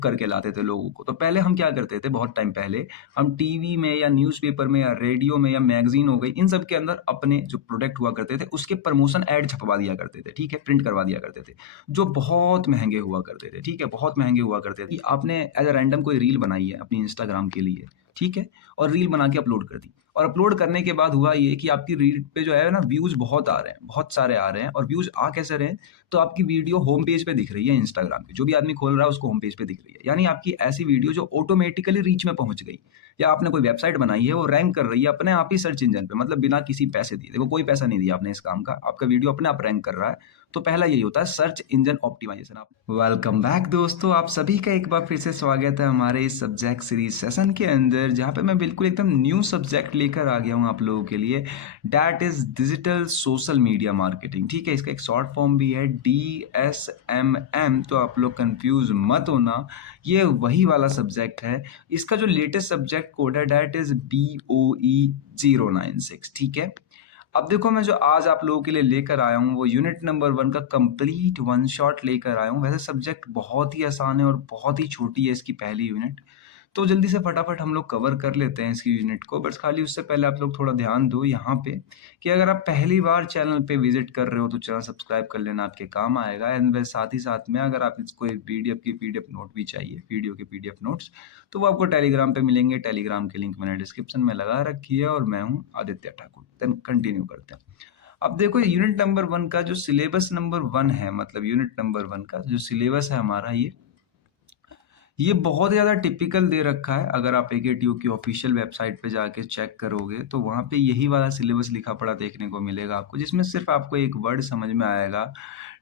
करके लाते थे लोगों को। तो पहले हम क्या करते थे, बहुत टाइम पहले हम टीवी में या न्यूज़पेपर में या रेडियो में या मैगज़ीन हो गई, इन सब के अंदर अपने जो प्रोडक्ट हुआ करते थे, उसके प्रमोशन ऐड छपवा दिया करते थे, ठीक है? प्रिंट करवा दिया करते थे, जो बहुत महँगे हुआ करते थे, ठीक है? बहुत महँगे हुआ करते थे कि आपने एज़ अ रैंडम कोई रील बनाई है अपनी इंस्टाग्राम के लिए, ठीक है? और रील बना के अपलोड कर दी और अपलोड करने के बाद हुआ ये कि आपकी रील पे जो है ना व्यूज़ बहुत आ रहे हैं, बहुत सारे आ रहे हैं और व्यूज़ आ कैसे रहे हैं? तो आपकी वीडियो होम पेज पे दिख रही है इंस्टाग्राम की। जो भी आदमी खोल रहा है उसको होम पेज पे दिख रही है। यानी आपकी ऐसी वीडियो जो ऑटोमैटिकली रीच में पहुँच गई या आपने कोई वेबसाइट बनाई है वो रैंक कर रही है अपने आप ही सर्च इंजन पे, मतलब बिना किसी पैसे दिए। देखो कोई पैसा नहीं दिया आपने इस काम का, आपका वीडियो अपने आप रैंक कर रहा है। तो पहला यही होता है सर्च इंजन ऑप्टिमाइजेशन। आप वेलकम बैक दोस्तों, आप सभी का एक बार फिर से स्वागत है हमारे इस सब्जेक्ट सीरीज सेशन के अंदर, जहाँ पे मैं बिल्कुल एकदम न्यू सब्जेक्ट लेकर आ गया हूँ आप लोगों के लिए। That is digital social media marketing. ठीक है, इसका एक शॉर्ट फॉर्म भी है DSMM, तो आप लोग कंफ्यूज मत होना, ये वही वाला सब्जेक्ट है। इसका जो लेटेस्ट सब्जेक्ट कोड है दैट इज BOE 096। ठीक है, अब देखो मैं जो आज आप लोगों के लिए लेकर आया हूँ वो यूनिट नंबर 1 का कंप्लीट वन शॉट लेकर आया हूँ। वैसे सब्जेक्ट बहुत ही आसान है और बहुत ही छोटी है इसकी पहली यूनिट, तो जल्दी से फटाफट हम लोग कवर कर लेते हैं इसकी यूनिट को। बट खाली उससे पहले आप लोग थोड़ा ध्यान दो यहाँ पे कि अगर आप पहली बार चैनल पे विजिट कर रहे हो तो चैनल सब्सक्राइब कर लेना, आपके काम आएगा। एंड वैसे साथ ही साथ में अगर आप इसको पीडीएफ नोट भी चाहिए, वीडियो के पीडीएफ नोट्स, तो वो आपको टेलीग्राम पे मिलेंगे। टेलीग्राम की लिंक मैंने डिस्क्रिप्शन में लगा रखी है और मैं हूँ आदित्य ठाकुर। देन कंटिन्यू करते हैं। अब देखो यूनिट नंबर 1 का जो सिलेबस नंबर 1 है, मतलब यूनिट नंबर 1 का जो सिलेबस है हमारा, ये बहुत ज़्यादा टिपिकल दे रखा है। अगर आप AKTU की ऑफिशियल वेबसाइट पे जाके चेक करोगे तो वहाँ पे यही वाला सिलेबस लिखा पड़ा देखने को मिलेगा आपको, जिसमें सिर्फ आपको एक वर्ड समझ में आएगा,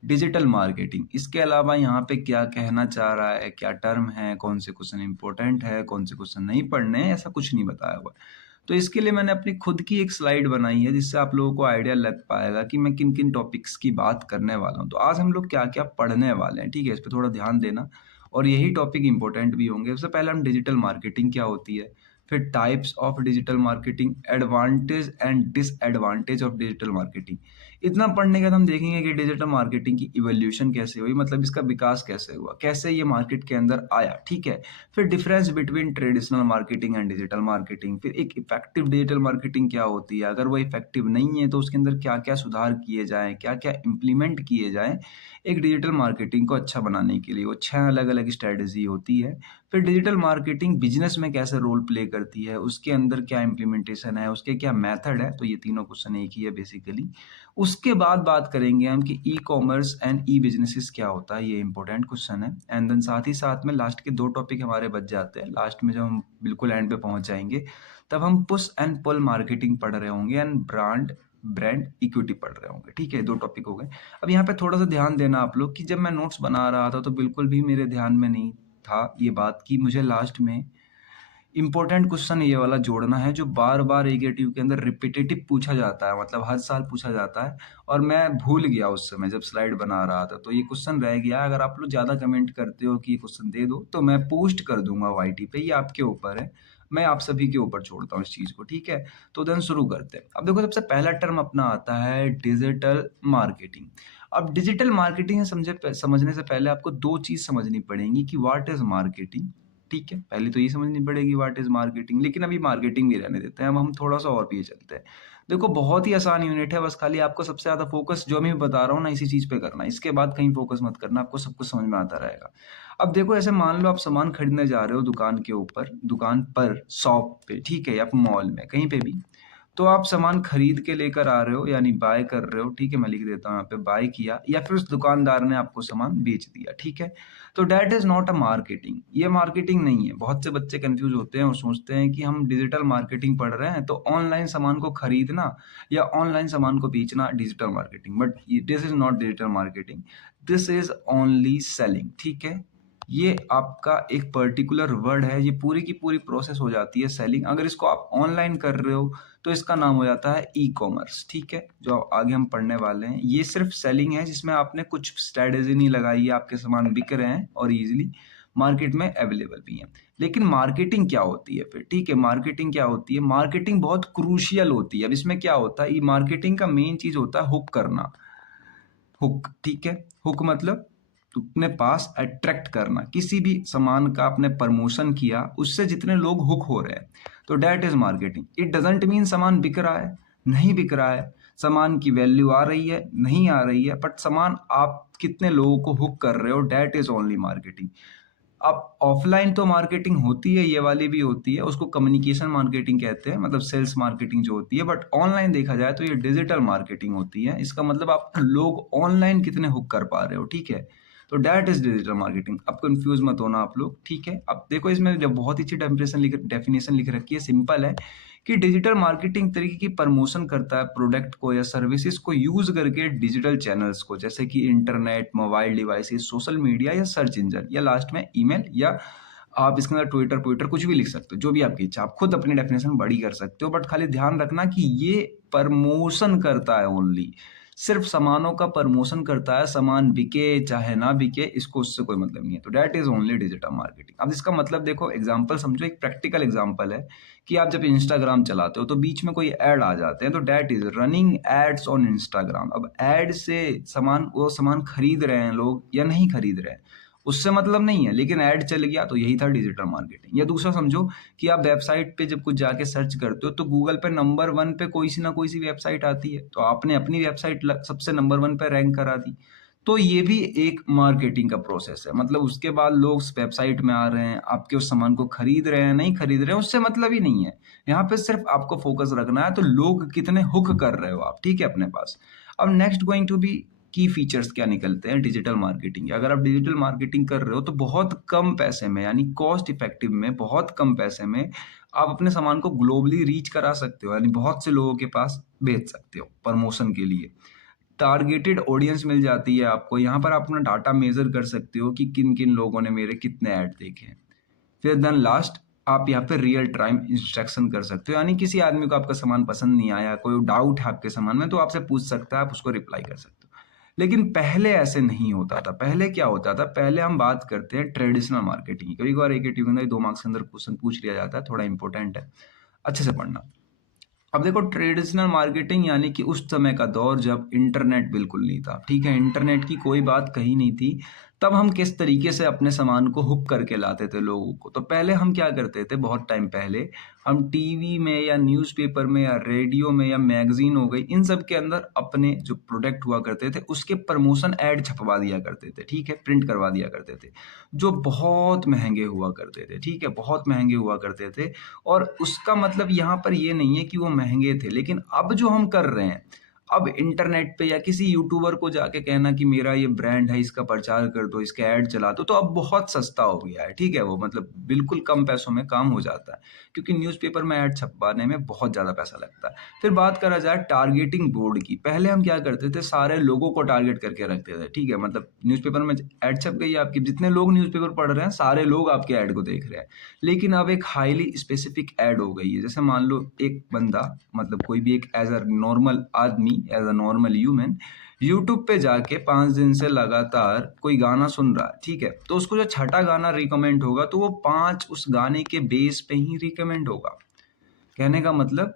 डिजिटल मार्केटिंग। इसके अलावा यहाँ पे क्या कहना चाह रहा है, क्या टर्म है, कौन से क्वेश्चन इंपॉर्टेंट है, कौन से क्वेश्चन नहीं पढ़ने हैं, ऐसा कुछ नहीं बताया हुआ। तो इसके लिए मैंने अपनी खुद की एक स्लाइड बनाई है जिससे आप लोगों को आइडिया लग पाएगा कि मैं किन किन टॉपिक्स की बात करने वाला हूँ। तो आज हम लोग क्या क्या पढ़ने वाले हैं, ठीक है, इस पर थोड़ा ध्यान देना और यही टॉपिक इंपॉर्टेंट भी होंगे। सबसे पहले हम डिजिटल मार्केटिंग क्या होती है, फिर types of digital marketing, advantage and disadvantage of digital marketing. इतना पढ़ने के बाद हम देखेंगे कि डिजिटल मार्केटिंग की इवोल्यूशन कैसे हुई, मतलब इसका विकास कैसे हुआ, कैसे ये मार्केट के अंदर आया, ठीक है। फिर difference between traditional marketing and digital marketing, फिर एक इफेक्टिव डिजिटल मार्केटिंग क्या होती है, अगर वो इफेक्टिव नहीं है तो उसके अंदर क्या क्या सुधार किए जाएं, क्या क्या इम्प्लीमेंट किए जाएं एक डिजिटल मार्केटिंग को अच्छा बनाने के लिए। वो 6 अलग-अलग स्ट्रेटजी होती है। फिर डिजिटल मार्केटिंग बिज़नेस में कैसे रोल प्ले करती है, उसके अंदर क्या इम्प्लीमेंटेशन है, उसके क्या मेथड है, तो ये तीनों क्वेश्चन एक ही है बेसिकली। उसके बाद बात करेंगे हम कि ई-कॉमर्स एंड ई-बिज़नेसेस क्या होता है, ये इंपॉर्टेंट क्वेश्चन है। एंड देन साथ ही साथ में लास्ट के 2 टॉपिक हमारे बच जाते हैं। लास्ट में जब हम बिल्कुल एंड पे पहुँच जाएँगे, तब हम पुश एंड पुल मार्केटिंग पढ़ रहे होंगे एंड ब्रांड इक्विटी पढ़ रहे होंगे, ठीक है? 2 टॉपिक हो गए। अब यहाँ पे थोड़ा-सा ध्यान देना आप लोग कि जब मैं नोट्स बना रहा था तो बिल्कुल भी मेरे ध्यान में नहीं था ये बात कि मुझे लास्ट में इम्पोर्टेंट क्वेश्चन ये वाला जोड़ना है जो बार-बार एकेटीयू के अंदर रिपिटेटिव पूछा जाता है, मतलब हर साल पूछा जाता है और मैं भूल गया उस समय जब स्लाइड बना रहा था, तो ये क्वेश्चन रह गया। अगर आप लोग ज़्यादा कमेंट करते हो कि ये क्वेश्चन दे दो तो मैं पोस्ट कर दूंगा YT पे, ये आपके ऊपर है। मैं आप सभी के ऊपर छोड़ता हूँ इस चीज़ को, ठीक है? तो देन शुरू करते हैं। अब देखो सबसे पहला टर्म अपना आता है डिजिटल मार्केटिंग। अब डिजिटल मार्केटिंग समझने से पहले आपको 2 चीज़ समझनी पड़ेंगी कि व्हाट इज़ मार्केटिंग, ठीक है? पहले तो ये समझनी पड़ेगी व्हाट इज़ मार्केटिंग, लेकिन अभी मार्केटिंग भी रहने देते हैं। अब हम थोड़ा-सा और पीछे चलते हैं। देखो बहुत ही आसान यूनिट है, बस खाली आपको सबसे ज़्यादा फ़ोकस जो मैं बता रहा हूँ ना इसी चीज़ पे करना है। इसके बाद कहीं फ़ोकस मत करना, आपको सब कुछ समझ में आता रहेगा। अब देखो ऐसे मान लो आप सामान खरीदने जा रहे हो दुकान के ऊपर, दुकान पर, शॉप पे, ठीक है? या मॉल में, कहीं पे भी। तो आप सामान खरीद के लेकर आ रहे हो यानी बाय कर रहे हो, ठीक है? मैं लिख देता हूँ यहाँ पे, बाय किया या फिर उस दुकानदार ने आपको सामान बेच दिया, ठीक है? तो that is not a marketing, ये मार्केटिंग नहीं है। बहुत से बच्चे कन्फ्यूज़ होते हैं और सोचते हैं कि हम डिजिटल मार्केटिंग पढ़ रहे हैं तो ऑनलाइन सामान को खरीदना या ऑनलाइन सामान को बेचना digital marketing, but this is not digital marketing, this is only selling, ठीक है? ये आपका एक पर्टिकुलर वर्ड है, ये पूरी की पूरी प्रोसेस हो जाती है सेलिंग। अगर इसको आप ऑनलाइन कर रहे हो तो इसका नाम हो जाता है ई-कॉमर्स, ठीक है? जो आगे हम पढ़ने वाले हैं, ये सिर्फ सेलिंग है जिसमें आपने कुछ स्ट्रैटेजी नहीं लगाई है, आपके सामान बिक रहे हैं और ईज़िली मार्केट में अवेलेबल भी हैं। लेकिन मार्केटिंग क्या होती है फिर, ठीक है? मार्केटिंग क्या होती है? मार्केटिंग बहुत क्रूशियल होती है। अब इसमें क्या होता है, ये मार्केटिंग का मेन चीज़ होता है हुक करना। हुक, ठीक है? हुक मतलब अपने पास अट्रैक्ट करना, किसी भी सामान का आपने प्रमोशन किया, उससे जितने लोग हुक हो रहे हैं, तो that is marketing. It doesn't mean सामान बिक रहा है, नहीं बिक रहा है, सामान की वैल्यू आ रही है, नहीं आ रही है, बट सामान आप कितने लोगों को हुक कर रहे हो, दैट इज ओनली मार्केटिंग। अब ऑफलाइन तो मार्केटिंग होती है, ये वाली भी होती है, उसको कम्युनिकेशन मार्केटिंग कहते हैं, मतलब सेल्स मार्केटिंग जो होती है, बट ऑनलाइन देखा जाए तो ये डिजिटल मार्केटिंग होती है। इसका मतलब आप लोग ऑनलाइन कितने हुक कर पा रहे हो, ठीक है, तो डैट इज डिजिटल मार्केटिंग। अब कंफ्यूज मत होना आप लोग, ठीक है। अब देखो इसमें जब बहुत ही अच्छी डेफिनेशन लिख रखी है, सिंपल है कि डिजिटल मार्केटिंग तरीके की प्रमोशन करता है प्रोडक्ट को या सर्विसेज को यूज करके डिजिटल चैनल्स को, जैसे कि internet, mobile devices, social media या सर्च इंजन, या लास्ट में ईमेल, या आप इसके अंदर ट्विटर ट्विटर कुछ भी लिख सकते हो, जो भी आपकी इच्छा, आप खुद अपनी डेफिनेशन बड़ी कर सकते हो, बट खाली ध्यान रखना कि ये प्रमोशन करता है ओनली, सिर्फ सामानों का प्रमोशन करता है, सामान बिके चाहे ना बिके, इसको उससे कोई मतलब नहीं है, तो that is only digital marketing. अब इसका मतलब देखो, एग्जांपल समझो, एक प्रैक्टिकल एग्जांपल है कि आप जब इंस्टाग्राम चलाते हो तो बीच में कोई ऐड आ जाते हैं, तो that is running ads on Instagram. अब ऐड से सामान, वो सामान खरीद रहे हैं लोग या नहीं खरीद रहे हैं, उससे मतलब नहीं है, लेकिन ऐड चल गया तो यही था डिजिटल मार्केटिंग। या दूसरा समझो कि आप वेबसाइट पे जब कुछ जाके सर्च करते हो तो गूगल पे नंबर वन पे कोई सी ना कोई सी वेबसाइट आती है, तो आपने अपनी वेबसाइट सबसे नंबर वन पे रैंक करा दी, तो ये भी एक मार्केटिंग का प्रोसेस है। मतलब उसके बाद लोग उस वेबसाइट में आ रहे हैं, आपके उस सामान को खरीद रहे हैं, नहीं खरीद रहे हैं, उससे मतलब ही नहीं है। यहाँ पे सिर्फ आपको फोकस रखना है, तो लोग कितने हुक कर रहे हो आप, ठीक है, अपने पास। अब नेक्स्ट गोइंग टू बी की फीचर्स क्या निकलते हैं डिजिटल मार्केटिंग के। अगर आप डिजिटल मार्केटिंग कर रहे हो तो बहुत कम पैसे में, यानी कॉस्ट इफेक्टिव में, बहुत कम पैसे में आप अपने सामान को ग्लोबली रीच करा सकते हो, यानी बहुत से लोगों के पास बेच सकते हो प्रमोशन के लिए। टारगेटेड ऑडियंस मिल जाती है आपको, यहाँ पर आप अपना डाटा मेजर कर सकते हो कि किन किन लोगों ने मेरे कितने ऐड देखे हैं। फिर देन लास्ट, आप यहाँ पे रियल टाइम इंस्ट्रक्शन कर सकते हो, यानी किसी आदमी को आपका सामान पसंद नहीं आया, कोई डाउट है आपके सामान में, तो आपसे पूछ सकता है, आप उसको रिप्लाई कर सकते हो। लेकिन पहले ऐसे नहीं होता था। पहले क्या होता था, पहले हम बात करते हैं ट्रेडिशनल मार्केटिंग की। कभी कभार एक के अंदर 2 मार्क्स के अंदर क्वेश्चन पूछ लिया जाता है, थोड़ा इंपॉर्टेंट है, अच्छे से पढ़ना। अब देखो, ट्रेडिशनल मार्केटिंग यानी कि उस समय का दौर जब इंटरनेट बिल्कुल नहीं था, ठीक है, इंटरनेट की कोई बात कहीं नहीं थी, तब हम किस तरीके से अपने सामान को हुक करके लाते थे लोगों को। तो पहले हम क्या करते थे, बहुत टाइम पहले हम टीवी में या न्यूज़पेपर में या रेडियो में या मैगजीन हो गई, इन सब के अंदर अपने जो प्रोडक्ट हुआ करते थे उसके प्रमोशन ऐड छपवा दिया करते थे, ठीक है, प्रिंट करवा दिया करते थे, जो बहुत महंगे हुआ करते थे, ठीक है, बहुत महंगे हुआ करते थे। और उसका मतलब यहाँ पर ये नहीं है कि वो महंगे थे, लेकिन अब जो हम कर रहे हैं, अब इंटरनेट पे या किसी यूट्यूबर को जाके कहना कि मेरा ये ब्रांड है, इसका प्रचार कर दो, इसके ऐड चला दो, तो अब बहुत सस्ता हो गया है, ठीक है, वो मतलब बिल्कुल कम पैसों में काम हो जाता है, क्योंकि न्यूज़पेपर में ऐड छपवाने में बहुत ज़्यादा पैसा लगता है। फिर बात करा जाए टारगेटिंग बोर्ड की, पहले हम क्या करते थे, सारे लोगों को टारगेट करके रखते थे, ठीक है, मतलब न्यूज़पेपर में ऐड छप गई आपकी, जितने लोग न्यूज़पेपर पढ़ रहे हैं सारे लोग आपके ऐड को देख रहे हैं। लेकिन अब एक हाईली स्पेसिफिक ऐड हो गई है, जैसे मान लो एक बंदा, मतलब कोई भी एक एज अ नॉर्मल आदमी, as a normal human, YouTube पे जाके 5 दिन से लगातार कोई गाना सुन रहा है, ठीक है, तो उसको जो छठा गाना रिकमेंड होगा तो वो 5 उस गाने के बेस पे ही रिकमेंड होगा। कहने का मतलब,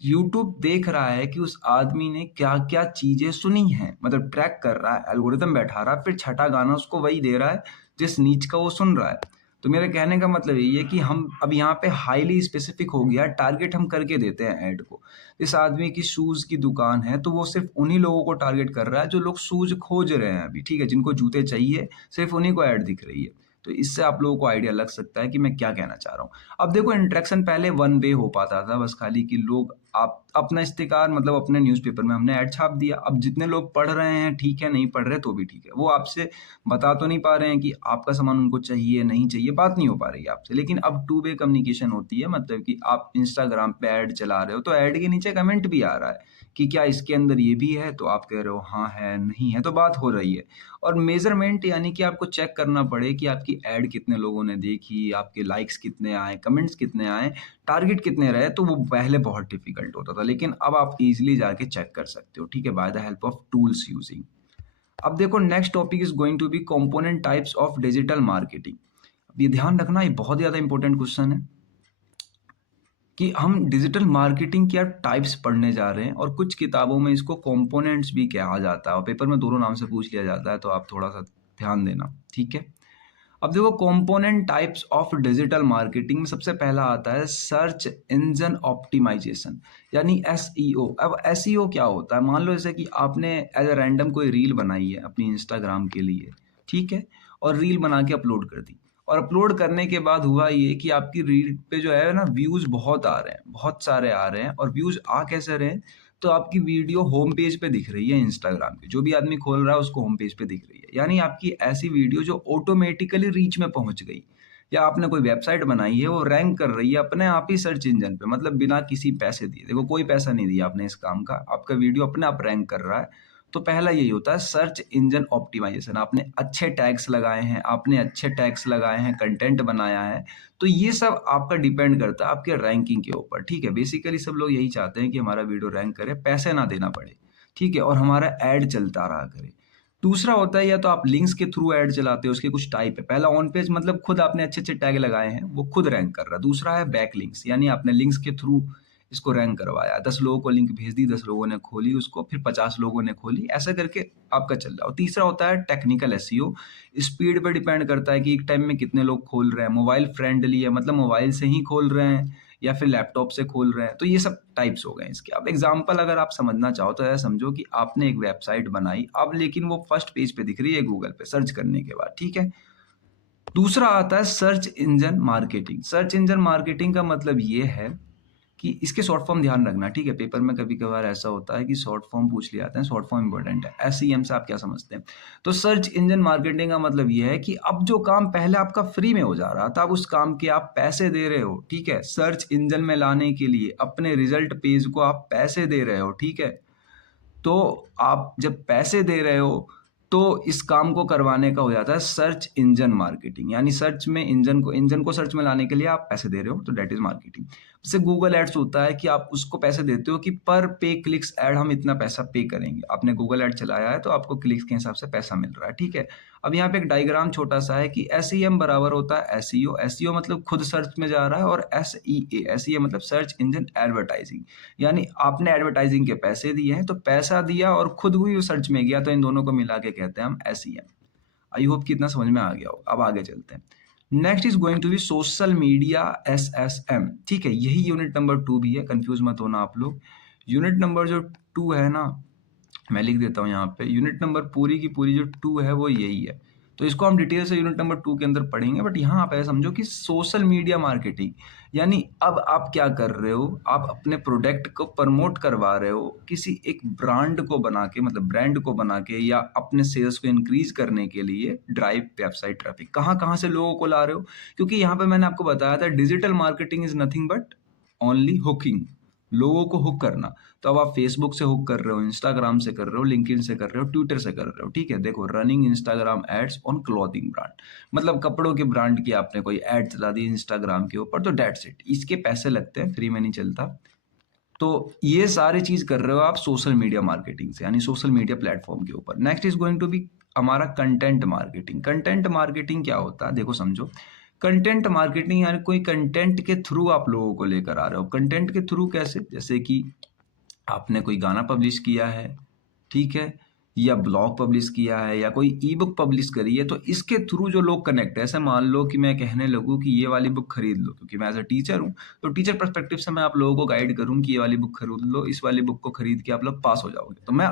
यूट्यूब देख रहा है कि उस आदमी ने क्या क्या चीजें सुनी हैं, मतलब ट्रैक कर रहा है, एल्गोरिथम बैठा रहा है, फिर छठा गाना उसको वही दे रहा है जिस नीच का वो सुन रहा है। तो मेरे कहने का मतलब यही है कि हम अब यहाँ पे हाईली स्पेसिफिक हो गया, टारगेट हम करके देते हैं ऐड को। इस आदमी की शूज की दुकान है तो वो सिर्फ उन्हीं लोगों को टारगेट कर रहा है जो लोग शूज खोज रहे हैं अभी, ठीक है, जिनको जूते चाहिए, सिर्फ उन्हीं को ऐड दिख रही है। तो इससे आप लोगों को आइडिया लग सकता है कि मैं क्या कहना चाह रहा हूँ। अब देखो, इंटरेक्शन पहले वन वे हो पाता था, बस खाली कि लोग आप अपना इश्तिहार, मतलब अपने न्यूज़पेपर में हमने ऐड छाप दिया, अब जितने लोग पढ़ रहे हैं ठीक है, नहीं पढ़ रहे तो भी ठीक है, वो आपसे बता तो नहीं पा रहे हैं कि आपका सामान उनको चाहिए नहीं चाहिए, बात नहीं हो पा रही है आपसे। लेकिन अब टू वे कम्युनिकेशन होती है, मतलब कि आप इंस्टाग्राम पे ऐड चला रहे हो तो ऐड के नीचे कमेंट भी आ रहा है कि क्या इसके अंदर ये भी है, तो आप कह रहे हो हाँ है, नहीं है, तो बात हो रही है। और मेजरमेंट यानी कि आपको चेक करना पड़े कि आपकी ऐड कितने लोगों ने देखी, आपके लाइक्स कितने आए, कमेंट्स कितने आए, टारगेट कितने रहे, तो वो पहले बहुत डिफिकल्ट होता था, लेकिन अब आप इजीली जाके चेक कर सकते हो, ठीक है, by the help of tools using. अब देखो, next topic is going to be component types of digital marketing. अब ये ध्यान रखना, ये बहुत ज्यादा इंपॉर्टेंट क्वेश्चन है कि हम डिजिटल मार्केटिंग के टाइप्स पढ़ने जा रहे हैं, और कुछ किताबों में इसको कंपोनेंट्स भी कहा जाता है, और पेपर में दोनों नाम से पूछ लिया जाता है, तो आप थोड़ा सा ध्यान देना, ठीक है। अब देखो component types of digital marketing में सबसे पहला आता है सर्च इंजन ऑप्टिमाइजेशन, यानी एसईओ। अब एसईओ क्या होता है? मान लो जैसे कि आपने एज अ रैंडम कोई रील बनाई है अपनी इंस्टाग्राम के लिए, ठीक है, और रील बना के अपलोड कर दी, और अपलोड करने के बाद हुआ ये कि आपकी रील पे जो है ना व्यूज बहुत आ रहे हैं, बहुत सारे आ रहे हैं, और व्यूज आ कैसे रहे हैं? तो आपकी वीडियो होम पेज पे दिख रही है इंस्टाग्राम की, जो भी आदमी खोल रहा है उसको होम पेज पे दिख रही है, यानी आपकी ऐसी वीडियो जो ऑटोमेटिकली रीच में पहुंच गई, या आपने कोई वेबसाइट बनाई है वो रैंक कर रही है अपने आप ही सर्च इंजन पे, मतलब बिना किसी पैसे दिए। देखो कोई पैसा नहीं दिया आपने इस काम का, आपका वीडियो अपने आप रैंक कर रहा है। तो पहला यही होता है सर्च इंजन ऑप्टिमाइजेशन। आपने अच्छे टैग्स लगाए हैं, आपने अच्छे टैग्स लगाए हैं, कंटेंट बनाया है, तो ये सब आपका डिपेंड करता है आपके रैंकिंग के ऊपर, ठीक है। बेसिकली सब लोग यही चाहते हैं कि हमारा वीडियो रैंक करे, पैसे ना देना पड़े, ठीक है, और हमारा ऐड चलता रहा करे। दूसरा होता है या तो आप लिंक्स के थ्रू ऐड चलाते हो, उसके कुछ टाइप है। पहला ऑन पेज, मतलब खुद आपने अच्छे अच्छे टैग लगाए हैं, वो खुद रैंक कर रहा है। दूसरा है बैक लिंक्स, यानी आपने लिंक्स के थ्रू इसको रैंक करवाया, 10 लोगों को लिंक भेज दी, 10 लोगों ने खोली उसको, फिर 50 लोगों ने खोली, ऐसा करके आपका चल रहा है। और तीसरा होता है टेक्निकल एसईओ। स्पीड पे डिपेंड करता है कि एक टाइम में कितने लोग खोल रहे हैं, मोबाइल फ्रेंडली है मतलब मोबाइल से ही खोल रहे हैं या फिर लैपटॉप से खोल रहे हैं, तो ये सब टाइप्स हो गए इसके। अब एग्जांपल अगर आप समझना चाहो तो ऐसा समझो कि आपने एक वेबसाइट बनाई, अब लेकिन वो फर्स्ट पेज पे दिख रही है गूगल पे सर्च करने के बाद, ठीक है। दूसरा आता है search engine marketing. Search engine marketing का मतलब ये है कि इसके शॉर्ट फॉर्म ध्यान रखना, ठीक है। पेपर में कभी कभार ऐसा होता है कि शॉर्ट फॉर्म पूछ लिए जाते हैं, शॉर्ट फॉर्म इंपॉर्टेंट है। एसईएम से आप क्या समझते हैं? तो सर्च इंजन मार्केटिंग का मतलब ये है कि अब जो काम पहले आपका फ्री में हो जा रहा था, अब उस काम के आप पैसे दे रहे हो, ठीक है। सर्च इंजन में लाने के लिए अपने रिजल्ट पेज को आप पैसे दे रहे हो, ठीक है। तो आप जब पैसे दे रहे हो तो इस काम को करवाने का हो जाता है सर्च इंजन मार्केटिंग, यानी सर्च में इंजन को सर्च में लाने के लिए आप पैसे दे रहे हो, तो डेट इज मार्केटिंग। जैसे गूगल एड्स होता है कि आप उसको पैसे देते हो कि पर पे क्लिक्स ऐड हम इतना पैसा पे करेंगे। आपने गूगल ऐड चलाया है तो आपको क्लिक्स के हिसाब से पैसा मिल रहा है, ठीक है। अब यहाँ पे एक डायग्राम छोटा सा है कि एसईएम बराबर होता है एसईओ। एसईओ मतलब खुद सर्च में जा रहा है, और एसईए मतलब सर्च इंजन एडवर्टाइजिंग, यानी आपने एडवर्टाइजिंग के पैसे दिए हैं, तो पैसा दिया और खुद भी सर्च में गया, तो इन दोनों को मिला के कहते हैं हम एसईएम। आई होप कि इतना समझ में आ गया हो। अब आगे चलते हैं। Next is going to be social media SSM, ठीक है। यही यूनिट नंबर 2 भी है, कंफ्यूज मत होना आप लोग। यूनिट नंबर जो 2 है ना, मैं लिख देता हूँ यहाँ पे, यूनिट नंबर पूरी की पूरी जो 2 है वो यही है। तो इसको हम डिटेल से यूनिट नंबर 2 के अंदर पढ़ेंगे, बट यहाँ आप ऐसा समझो कि सोशल मीडिया मार्केटिंग, यानी अब आप क्या कर रहे हो, आप अपने प्रोडक्ट को प्रमोट करवा रहे हो किसी एक ब्रांड को बना के, मतलब ब्रांड को बना के, या अपने सेल्स को इंक्रीज करने के लिए ड्राइव वेबसाइट ट्रैफिक। कहाँ कहाँ से लोगों को ला रहे हो? क्योंकि यहाँ पे मैंने आपको बताया था digital marketing is nothing but only hooking, लोगों को हुक करना। तो अब आप फेसबुक से हुक कर रहे हो, इंस्टाग्राम से कर रहे हो, लिंक्डइन से कर रहे हो, ट्विटर से कर रहे हो, ठीक है। देखो running Instagram ads on clothing brand, मतलब कपड़ों के ब्रांड की आपने कोई एड चला दी इंस्टाग्राम के ऊपर, तो डेट्स इट। इसके पैसे लगते हैं, फ्री में नहीं चलता। तो ये सारी चीज कर रहे हो आप सोशल मीडिया मार्केटिंग से, यानी सोशल मीडिया प्लेटफॉर्म के ऊपर। Next is going to be हमारा कंटेंट मार्केटिंग। कंटेंट मार्केटिंग क्या होता है? देखो समझो, कंटेंट मार्केटिंग यानी कोई कंटेंट के थ्रू आप लोगों को लेकर आ रहे हो। कंटेंट के थ्रू कैसे? जैसे कि आपने कोई गाना पब्लिश किया है, ठीक है, या ब्लॉग पब्लिश किया है, या कोई ई बुक पब्लिश करी है, तो इसके थ्रू जो लोग कनेक्ट है, ऐसे मान लो कि मैं कहने लगूँ कि ये वाली बुक खरीद लो, क्योंकि मैं एज अ टीचर हूँ, तो टीचर पर्सपेक्टिव से मैं आप लोगों को गाइड करूँ कि ये वाली बुक खरीद लो, इस वाली बुक को खरीद के आप लोग पास हो जाओगे। तो मैं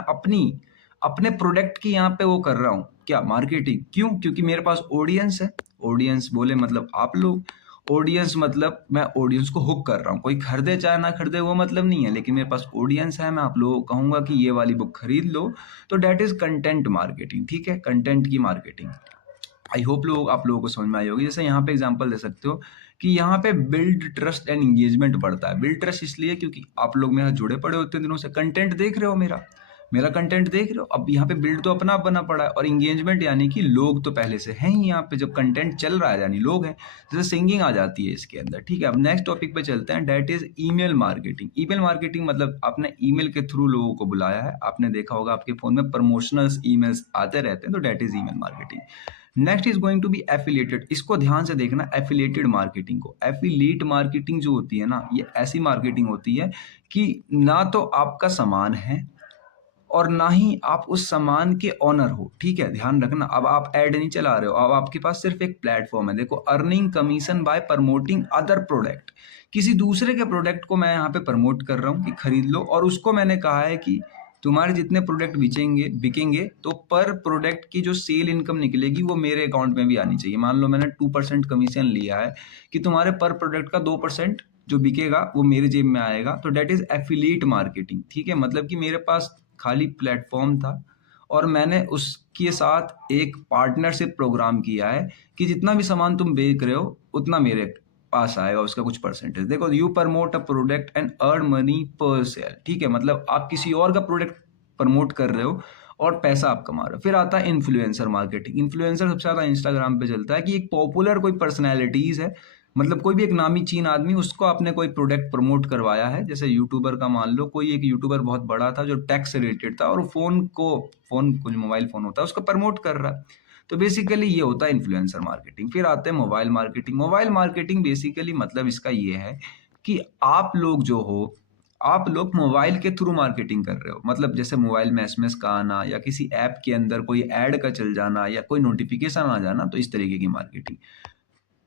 अपने प्रोडक्ट की यहाँ पे वो कर रहा हूँ, क्या? मार्केटिंग। क्यों? क्योंकि मेरे पास ऑडियंस है। ऑडियंस बोले मतलब आप लोग, ऑडियंस मतलब मैं ऑडियंस को हुक कर रहा हूँ। कोई खरीदे चाहे ना खरीदे वो मतलब नहीं है, लेकिन मेरे पास ऑडियंस है, मैं आप लोगों को कहूंगा कि ये वाली बुक खरीद लो, तो डेट इज कंटेंट मार्केटिंग, ठीक है, कंटेंट की मार्केटिंग। आई होप आप लोगों को समझ में आई होगी। जैसे यहाँ पे एग्जांपल दे सकते हो कि यहाँ पे बिल्ड ट्रस्ट एंड एंगेजमेंट बढ़ता है। बिल्ड ट्रस्ट इसलिए क्योंकि आप लोग मेरे साथ जुड़े पड़े होते दिनों से, कंटेंट देख रहे हो, मेरा मेरा कंटेंट देख रहे हो। अब यहाँ पे बिल्ड तो अपना आप बना पड़ा है, और एंगेजमेंट यानी कि लोग तो पहले से हैं ही यहाँ पे, जब कंटेंट चल रहा है यानी लोग हैं। जैसे सिंगिंग आ जाती है इसके अंदर, ठीक है। अब नेक्स्ट टॉपिक पे चलते हैं, that is email marketing. Email marketing मतलब आपने ईमेल के थ्रू लोगों को बुलाया है। आपने देखा होगा आपके फोन में प्रमोशनल ईमेल्स आते रहते हैं, तो that is email marketing. Next is going to be affiliated. इसको ध्यान से देखना, एफिलिएटेड मार्केटिंग को। एफिलिएट मार्केटिंग जो होती है ना, ये ऐसी मार्केटिंग होती है कि ना तो आपका सामान है और ना ही आप उस सामान के ओनर हो, ठीक है? ध्यान रखना, अब आप ऐड नहीं चला रहे हो, अब आपके पास सिर्फ एक प्लेटफ़ॉर्म है। देखो, earning commission by promoting other product, किसी दूसरे के प्रोडक्ट को मैं यहाँ पे प्रमोट कर रहा हूँ कि खरीद लो, और उसको मैंने कहा है कि तुम्हारे जितने प्रोडक्ट बिकेंगे तो पर प्रोडक्ट की जो सेल इनकम निकलेगी वो मेरे अकाउंट में भी आनी चाहिए। मान लो मैंने 2% कमीशन लिया है कि तुम्हारे पर प्रोडक्ट का 2% जो बिकेगा वो मेरे जेब में आएगा, तो दैट इज एफिलिएट मार्केटिंग, ठीक है? मतलब कि मेरे पास खाली प्लेटफॉर्म था और मैंने उसके साथ एक पार्टनरशिप प्रोग्राम किया है कि जितना भी सामान तुम बेच रहे हो उतना मेरे पास आएगा, उसका कुछ परसेंटेज। देखो, you promote a product and earn money पर सेल, ठीक है? मतलब आप किसी और का प्रोडक्ट प्रमोट कर रहे हो और पैसा आप कमा रहे हो। फिर आता है इन्फ्लुएंसर मार्केटिंग। इन्फ्लुएंसर सबसे ज़्यादा इंस्टाग्राम पे चलता है कि एक पॉपुलर कोई पर्सनैलिटीज़ है, मतलब कोई भी एक नामी चीन आदमी, उसको आपने कोई प्रोडक्ट प्रमोट करवाया है। जैसे यूट्यूबर का मान लो, कोई एक यूट्यूबर बहुत बड़ा था जो टेक से रिलेटेड था और फ़ोन कुछ मोबाइल फ़ोन होता है उसको प्रमोट कर रहा है। तो बेसिकली ये होता है इन्फ्लुएंसर मार्केटिंग। फिर आते हैं mobile marketing. Mobile marketing basically मतलब इसका ये है कि आप लोग जो हो, आप लोग मोबाइल के थ्रू मार्केटिंग कर रहे हो। मतलब जैसे मोबाइल में एसएमएस का आना या किसी ऐप के अंदर कोई ऐड का चल जाना या कोई नोटिफिकेशन आ जाना, तो इस तरीके की मार्केटिंग।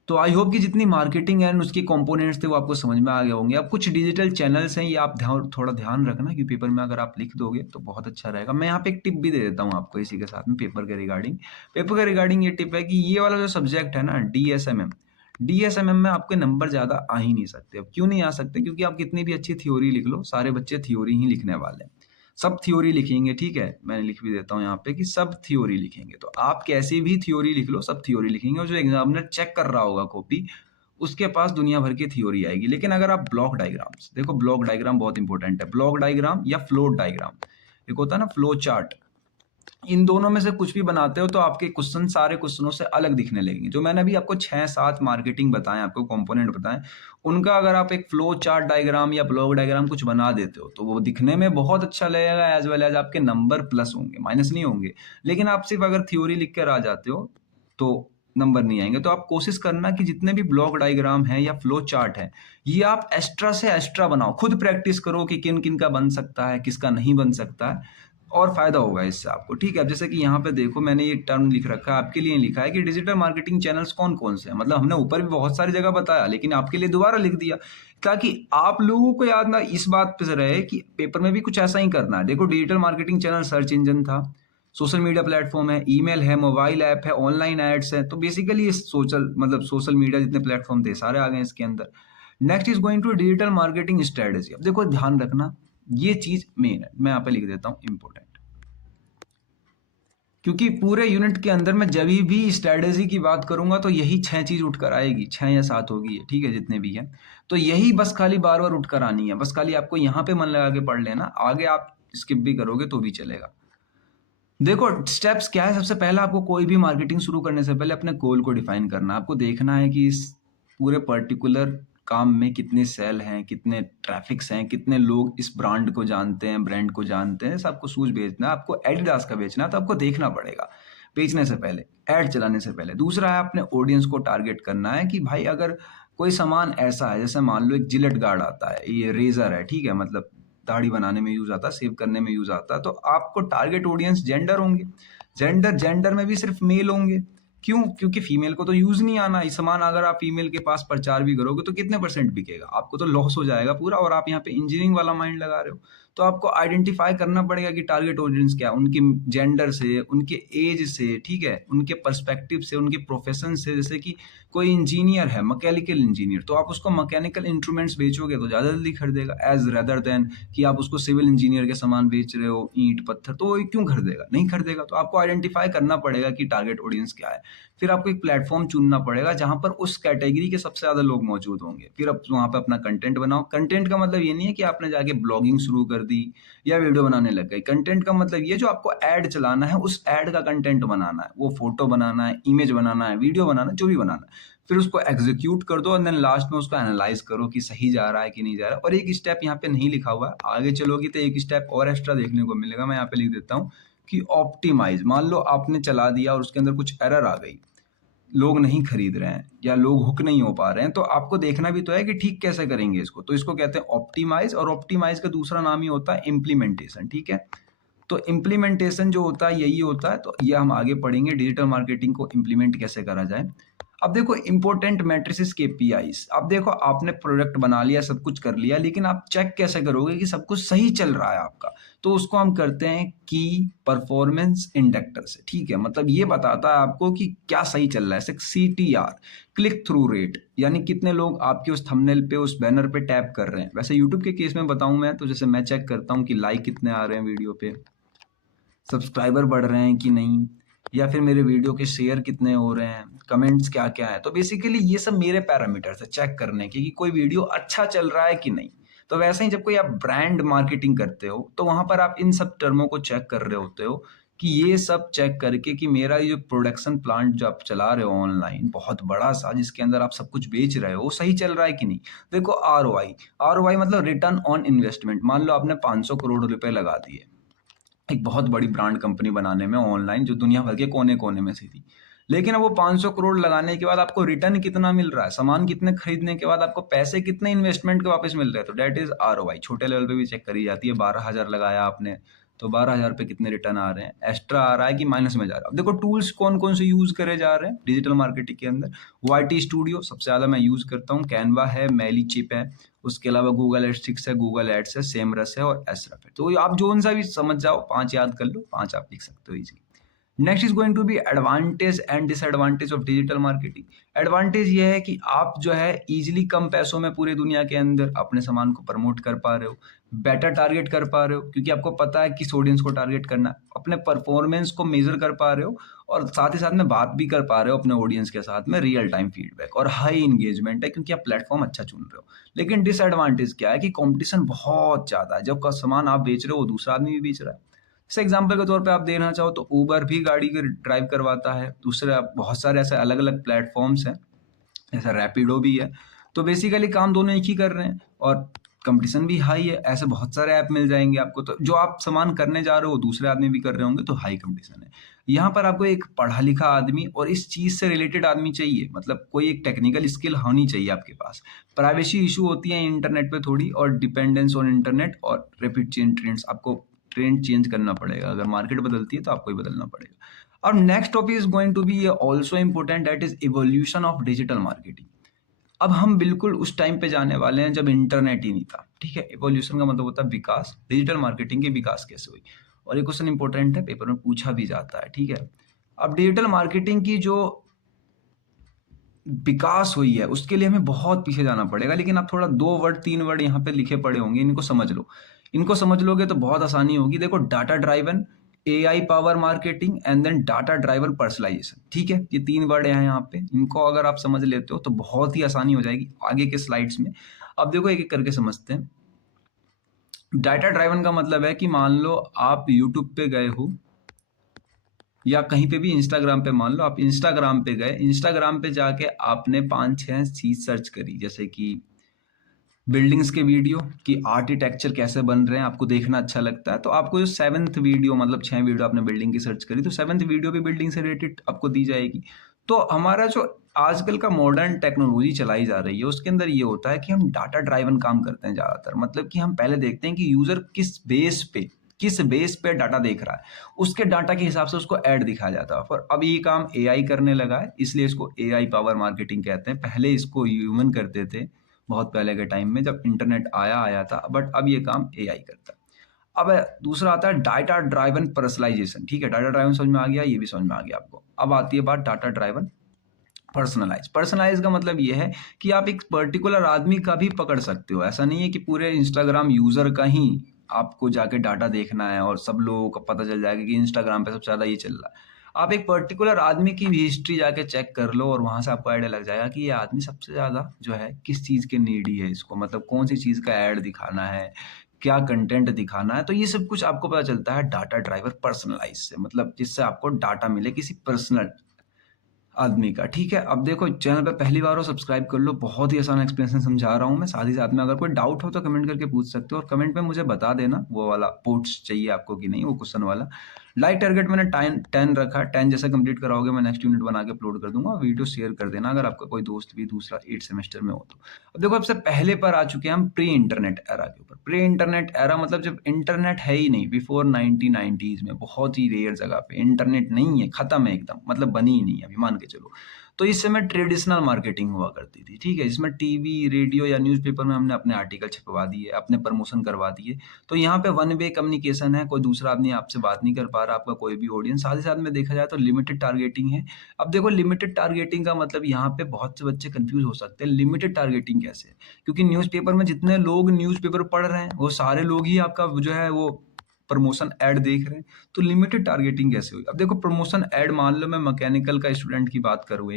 तो आई होप कि जितनी मार्केटिंग एंड उसके कंपोनेंट्स थे वो आपको समझ में आ गए होंगे। अब कुछ डिजिटल चैनल्स हैं, ये आप थोड़ा ध्यान रखना कि पेपर में अगर आप लिख दोगे तो बहुत अच्छा रहेगा। मैं यहाँ पे एक टिप भी दे देता हूँ आपको इसी के साथ में, पेपर के रिगार्डिंग ये टिप है कि ये वाला जो सब्जेक्ट है ना, डीएसएमएम में आपके नंबर ज़्यादा आ ही नहीं सकते। अब क्यों नहीं आ सकते? क्योंकि आप कितनी भी अच्छी थ्योरी लिख लो, सारे बच्चे थ्योरी ही लिखने वाले हैं। सब थ्योरी लिखेंगे, ठीक है? मैंने लिख भी देता हूँ यहाँ पे कि सब थ्योरी लिखेंगे। तो आप कैसी भी थ्योरी लिख लो, सब थ्योरी लिखेंगे और जो एग्जामिनर चेक कर रहा होगा कॉपी, उसके पास दुनिया भर की थ्योरी आएगी। लेकिन अगर आप ब्लॉक डायग्राम्स देखो, ब्लॉक डायग्राम बहुत इंपॉर्टेंट है। ब्लॉक डायग्राम या फ्लोट डायग्राम, एक होता है ना फ्लो चार्ट, इन दोनों में से कुछ भी बनाते हो तो आपके क्वेश्चन सारे क्वेश्चनों से अलग दिखने लगेंगे। जो मैंने अभी आपको 6-7 मार्केटिंग बताएं, आपको कंपोनेंट बताएं, उनका अगर आप एक फ्लो चार्ट डायग्राम या ब्लॉक डायग्राम कुछ बना देते हो तो वो दिखने में बहुत अच्छा लगेगा, एज वेल एज आपके नंबर प्लस होंगे, माइनस नहीं होंगे। लेकिन आप सिर्फ अगर थ्योरी लिख कर आ जाते हो तो नंबर नहीं आएंगे। तो आप कोशिश करना कि जितने भी ब्लॉक डायग्राम है या फ्लो चार्ट है, ये आप एक्स्ट्रा से एक्स्ट्रा बनाओ, खुद प्रैक्टिस करो कि किन किन का बन सकता है, किसका नहीं बन सकता है, और फायदा होगा इससे आपको, ठीक है? अब जैसे कि यहाँ पे देखो, मैंने ये टर्म लिख रखा है आपके लिए, लिखा है कि डिजिटल मार्केटिंग चैनल्स कौन कौन से हैं। मतलब हमने ऊपर भी बहुत सारी जगह बताया, लेकिन आपके लिए दोबारा लिख दिया ताकि आप लोगों को याद ना इस बात पे से रहे कि पेपर में भी कुछ ऐसा ही करना है। देखो, digital marketing channel search engine था, सोशल मीडिया प्लेटफॉर्म है, ईमेल है, मोबाइल ऐप है, ऑनलाइन एड्स है। तो बेसिकली सोशल मीडिया जितने प्लेटफॉर्म थे सारे आ गए इसके अंदर। Next is going to digital marketing strategy. अब देखो, ध्यान रखना, ये चीज मेन है, मैं यहाँ पे लिख देता हूँ इंपॉर्टेंट, क्योंकि पूरे यूनिट के अंदर मैं जब भी स्ट्रेटेजी की बात करूंगा तो यही 6 चीज उठकर आएगी, 6 या 7 होगी ये, ठीक है? जितने भी हैं तो यही बस खाली बार बार उठकर आनी है। बस खाली आपको यहाँ पे मन लगा के पढ़ लेना, आगे आप स्किप भी करोगे तो भी चलेगा। देखो, स्टेप्स क्या है? सबसे पहला, आपको कोई भी मार्केटिंग शुरू करने से पहले अपने गोल को डिफाइन करना है। आपको देखना है कि इस पूरे पर्टिकुलर काम में कितने सेल हैं, कितने ट्रैफिक्स हैं, कितने लोग इस ब्रांड को जानते हैं, ब्रांड को जानते हैं। सबको शूज बेचना है, आपको एडिडास का बेचना है, तो आपको देखना पड़ेगा बेचने से पहले, ऐड चलाने से पहले। दूसरा है, अपने ऑडियंस को टारगेट करना है कि भाई अगर कोई सामान ऐसा है, जैसे मान लो एक जिलेट गार्ड आता है, ये रेजर है, ठीक है? मतलब दाढ़ी बनाने में यूज आता है, सेव करने में यूज आता है। तो आपको टारगेट ऑडियंस जेंडर होंगे, जेंडर में भी सिर्फ मेल होंगे। क्यों? क्योंकि फीमेल को तो यूज नहीं आना ये सामान। अगर आप फीमेल के पास प्रचार भी करोगे तो कितने परसेंट बिकेगा? आपको तो लॉस हो जाएगा पूरा, और आप यहाँ पे इंजीनियरिंग वाला माइंड लगा रहे हो। तो आपको आइडेंटिफाई करना पड़ेगा कि टारगेट ऑडियंस क्या है, उनके जेंडर से, उनके एज से, ठीक है, उनके पर्सपेक्टिव से, उनके प्रोफेशन से। जैसे कि कोई इंजीनियर है, मैकेनिकल इंजीनियर, तो आप उसको मैकेनिकल इंस्ट्रूमेंट्स बेचोगे तो ज़्यादा जल्दी खरीदेगा, एज रेदर देन कि आप उसको सिविल इंजीनियर के सामान बेच रहे हो, ईंट पत्थर, तो वो क्यों खरीदेगा? नहीं खरीदेगा। तो आपको आइडेंटिफाई करना पड़ेगा कि टारगेट ऑडियंस क्या है। फिर आपको एक प्लेटफॉर्म चुनना पड़ेगा जहां पर उस कैटेगरी के सबसे ज़्यादा लोग मौजूद होंगे। फिर आप वहां पर अपना कंटेंट बनाओ। कंटेंट का मतलब ये नहीं है कि आपने जाके ब्लॉगिंग शुरू कर दी या वीडियो बनाने लग गए। कंटेंट का मतलब ये, जो आपको ऐड चलाना है उस ऐड का कंटेंट बनाना है। वो फोटो बनाना है, इमेज बनाना है, वीडियो बनाना है, जो भी बनाना है। फिर उसको एग्जीक्यूट कर दो और देन लास्ट में उसको एनालाइज करो कि सही जा रहा है कि नहीं जा रहा है। और एक स्टेप यहाँ पे नहीं लिखा हुआ है, आगे चलोगी तो एक स्टेप और एक्स्ट्रा देखने को मिलेगा। मैं यहाँ पे लिख देता हूँ कि ऑप्टिमाइज। मान लो आपने चला दिया और उसके अंदर कुछ एरर आ गई, लोग नहीं खरीद रहे हैं या लोग हुक नहीं हो पा रहे हैं, तो आपको देखना भी तो है कि ठीक कैसे करेंगे इसको। तो इसको कहते हैं ऑप्टिमाइज, और ऑप्टिमाइज का दूसरा नाम ही होता है इम्प्लीमेंटेशन, ठीक है? तो इम्प्लीमेंटेशन जो होता है यही होता है, तो ये हम आगे पढ़ेंगे डिजिटल मार्केटिंग को इम्प्लीमेंट कैसे करा जाए। अब देखो इंपॉर्टेंट मैट्रिसेस केपीआईज। अब देखो आपने प्रोडक्ट बना लिया, सब कुछ कर लिया, लेकिन आप चेक कैसे करोगे कि सब कुछ सही चल रहा है आपका? तो उसको हम करते हैं की परफॉर्मेंस इंडेक्टर से, ठीक है। मतलब ये बताता है आपको कि क्या सही चल रहा है। जैसे सीटीआर, क्लिक थ्रू रेट, यानी कितने लोग आपके उस थंबनेल पे, उस बैनर पे टैप कर रहे हैं। वैसे यूट्यूब के केस में बताऊं मैं, तो जैसे मैं चेक करता हूँ कि लाइक कितने आ रहे हैं वीडियो पे, सब्सक्राइबर बढ़ रहे हैं कि नहीं, या फिर मेरे वीडियो के शेयर कितने हो रहे हैं, कमेंट्स क्या क्या है। तो बेसिकली ये सब मेरे पैरामीटर्स है चेक करने के कि कोई वीडियो अच्छा चल रहा है कि नहीं। तो वैसे ही जब कोई आप ब्रांड मार्केटिंग करते हो, तो वहां पर आप इन सब टर्मों को चेक कर रहे होते हो कि ये सब चेक करके कि मेरा ये जो प्रोडक्शन प्लांट जो आप चला रहे हो ऑनलाइन बहुत बड़ा सा, जिसके अंदर आप सब कुछ बेच रहे हो, वो सही चल रहा है कि नहीं। देखो आरओआई, आरओआई मतलब रिटर्न ऑन इन्वेस्टमेंट। मान लो आपने 500 करोड़ रुपए लगा दिए एक बहुत बड़ी ब्रांड कंपनी बनाने में ऑनलाइन, जो दुनिया भर के कोने कोने में सी थी। लेकिन अब वो 500 करोड़ लगाने के बाद आपको रिटर्न कितना मिल रहा है, सामान कितने खरीदने के बाद आपको पैसे कितने इन्वेस्टमेंट के वापस मिल रहे हैं, तो डेट इज आरओआई। छोटे लेवल पे भी चेक करी जाती है। 12,000 लगाया आपने, तो 12,000 पे कितने रिटर्न आ रहे हैं, एक्स्ट्रा आ रहा है कि माइनस में जा रहा है। अब देखो टूल्स कौन कौन से यूज करे जा रहे हैं डिजिटल मार्केटिंग के अंदर। वाईटी स्टूडियो सबसे ज्यादा मैं यूज करता हूँ, कैनवा है, मेली चिप है, उसके अलावा गूगल एडस्टिक्स है, गूगल एड्स है, सेमरस है और एसरफ है। तो आप जोन सा भी समझ जाओ, 5 याद कर लो, 5 आप लिख सकते हो easy. Next is going to be advantage and disadvantage of digital marketing. Advantage ये है कि आप जो है इजीली कम पैसों में पूरी दुनिया के अंदर अपने सामान को प्रमोट कर पा रहे हो, बेटर टारगेट कर पा रहे हो, क्योंकि आपको पता है किस ऑडियंस को टारगेट करना है, अपने परफॉर्मेंस को मेजर कर पा रहे हो, और साथ ही साथ में बात भी कर पा रहे हो अपने ऑडियंस के साथ में, रियल टाइम फीडबैक और हाई इंगेजमेंट है, क्योंकि आप प्लेटफॉर्म अच्छा चुन रहे हो। लेकिन डिसएडवांटेज क्या है कि कंपटीशन बहुत ज्यादा है। जब का सामान आप बेच रहे हो वो दूसरा आदमी भी बेच रहा है। जैसे एग्जाम्पल के तौर पे आप देना चाहो तो उबर भी गाड़ी के ड्राइव करवाता है, दूसरे बहुत सारे ऐसे अलग अलग प्लेटफॉर्म्स हैं, ऐसा रैपिडो भी है। तो बेसिकली काम दोनों एक ही कर रहे हैं, और कंपटीशन भी हाई है। ऐसे बहुत सारे ऐप मिल जाएंगे आपको, तो जो आप सामान करने जा रहे हो दूसरे आदमी भी कर रहे होंगे, तो हाई कंपटीशन है। यहाँ पर आपको एक पढ़ा लिखा आदमी और इस चीज से रिलेटेड आदमी चाहिए, मतलब कोई एक टेक्निकल स्किल होनी चाहिए आपके पास। प्राइवेसी इशू होती है इंटरनेट पे थोड़ी, और डिपेंडेंस ऑन इंटरनेट और रैपिड चेंज ट्रेंड्स। आपको ट्रेंड चेंज करना पड़ेगा, अगर मार्केट बदलती है तो आपको ही बदलना पड़ेगा। और next topic is going to be also important, that is evolution of digital marketing. अब हम बिल्कुल उस टाइम पे जाने वाले हैं जब इंटरनेट ही नहीं था, ठीक है। इवोल्यूशन का मतलब होता है विकास। डिजिटल मार्केटिंग की विकास कैसे हुई, और ये क्वेश्चन इंपॉर्टेंट है, पेपर में पूछा भी जाता है, ठीक है। अब डिजिटल मार्केटिंग की जो विकास हुई है उसके लिए हमें बहुत पीछे जाना पड़ेगा, लेकिन आप थोड़ा 2 वर्ड 3 वर्ड यहाँ पे लिखे पड़े होंगे, इनको समझ लो। इनको समझ लोगे तो बहुत आसानी होगी। देखो data driven, AI power marketing and then data driven personalisation, ठीक है। ये 3 वर्ड हैं यहाँ पे, इनको अगर आप समझ लेते हो तो बहुत ही आसानी हो जाएगी आगे के स्लाइड्स में। अब देखो एक एक करके समझते हैं। डाटा ड्राइवन का मतलब है कि मान लो आप यूट्यूब पे गए हो, या कहीं पे भी इंस्टाग्राम पे, मान लो आप इंस्टाग्राम पे गए, इंस्टाग्राम पे जाके आपने 5-6 चीज सर्च करी, जैसे कि बिल्डिंग्स के वीडियो, कि आर्किटेक्चर कैसे बन रहे हैं आपको देखना अच्छा लगता है, तो आपको जो 7th वीडियो, मतलब 6 वीडियो आपने बिल्डिंग की सर्च करी, तो 7th वीडियो भी बिल्डिंग से रिलेटेड आपको दी जाएगी। तो हमारा जो आजकल का मॉडर्न टेक्नोलॉजी चलाई जा रही है उसके अंदर ये होता है कि हम डाटा ड्राइवन काम करते हैं ज्यादातर। मतलब कि हम पहले देखते हैं कि यूजर किस बेस पे डाटा देख रहा है, उसके डाटा के हिसाब से उसको ऐड दिखाया जाता है। पर अब ये काम एआई करने लगा है, इसलिए इसको एआई पावर मार्केटिंग कहते हैं। पहले इसको ह्यूमन करते थे, बहुत पहले के टाइम में जब इंटरनेट आया आया था, बट अब ये काम एआई करता है। अब दूसरा आता है डाटा ड्राइवन पर्सनलाइजेशन, ठीक है। डाटा ड्राइवन समझ में आ गया, ये भी समझ में आ गया आपको। अब आती है बात डाटा ड्राइवन पर्सनलाइज का मतलब ये है कि आप एक पर्टिकुलर आदमी का भी पकड़ सकते हो। ऐसा नहीं है कि पूरे इंस्टाग्राम यूजर का ही आपको जाके डाटा देखना है और सब लोगों को पता चल जाएगा कि इंस्टाग्राम पे सबसे ज्यादा ये चल रहा है। आप एक पर्टिकुलर आदमी की भी हिस्ट्री जाके चेक कर लो, और वहां से आपको आइडिया लग जाएगा कि ये आदमी सबसे ज्यादा जो है किस चीज के नीडी है, इसको मतलब कौन सी चीज का ऐड दिखाना है, क्या कंटेंट दिखाना है। तो ये सब कुछ आपको पता चलता है डाटा ड्राइवर पर्सनलाइज से, मतलब जिससे आपको डाटा मिले किसी पर्सनल आदमी का, ठीक है। अब देखो चैनल पे पहली बार हो, सब्सक्राइब कर लो, बहुत ही आसान एक्सप्लेनेशन समझा रहा हूँ मैं। साथ ही साथ में अगर कोई डाउट हो तो कमेंट करके पूछ सकते हो, और कमेंट में मुझे बता देना वो वाला पोस्ट चाहिए आपको कि नहीं, वो क्वेश्चन वाला। लाइक टारगेट मैंने 10 रखा, 10 जैसे कंप्लीट कराओगे मैं नेक्स्ट यूनिट बना के अपलोड कर दूंगा, वीडियो शेयर कर देना अगर आपका कोई दोस्त भी दूसरा 8 सेमेस्टर में हो तो। अब देखो सबसे पहले पर आ चुके हैं हम प्री इंटरनेट एरा के ऊपर। प्री इंटरनेट एरा मतलब जब इंटरनेट है ही नहीं, बिफोर 1990s में बहुत ही रेयर जगह पे इंटरनेट नहीं है, खत्म है एकदम, मतलब बनी ही नहीं है अभी मान के चलो। तो इस समय ट्रेडिशनल मार्केटिंग हुआ करती थी, ठीक है, जिसमें टीवी रेडियो या न्यूज़पेपर में हमने अपने आर्टिकल छपवा दिए, अपने प्रमोशन करवा दिए। तो यहाँ पे वन वे कम्युनिकेशन है, कोई दूसरा आदमी आपसे बात नहीं कर पा रहा, आपका कोई भी ऑडियंस। साथ ही साथ में देखा जाए तो लिमिटेड टारगेटिंग है। अब देखो लिमिटेड टारगेटिंग का मतलब यहाँ पे बहुत से बच्चे कंफ्यूज हो सकते हैं, लिमिटेड टारगेटिंग कैसे है? क्योंकि न्यूज़पेपर में जितने लोग न्यूज़पेपर पढ़ रहे हैं वो सारे लोग ही आपका जो है वो प्रमोशन ऐड देख रहे हैं, तो लिमिटेड टारगेटिंग कैसे हुई? अब देखो प्रमोशन ऐड, मान लो मैं मैकेनिकल का स्टूडेंट की बात करूँ,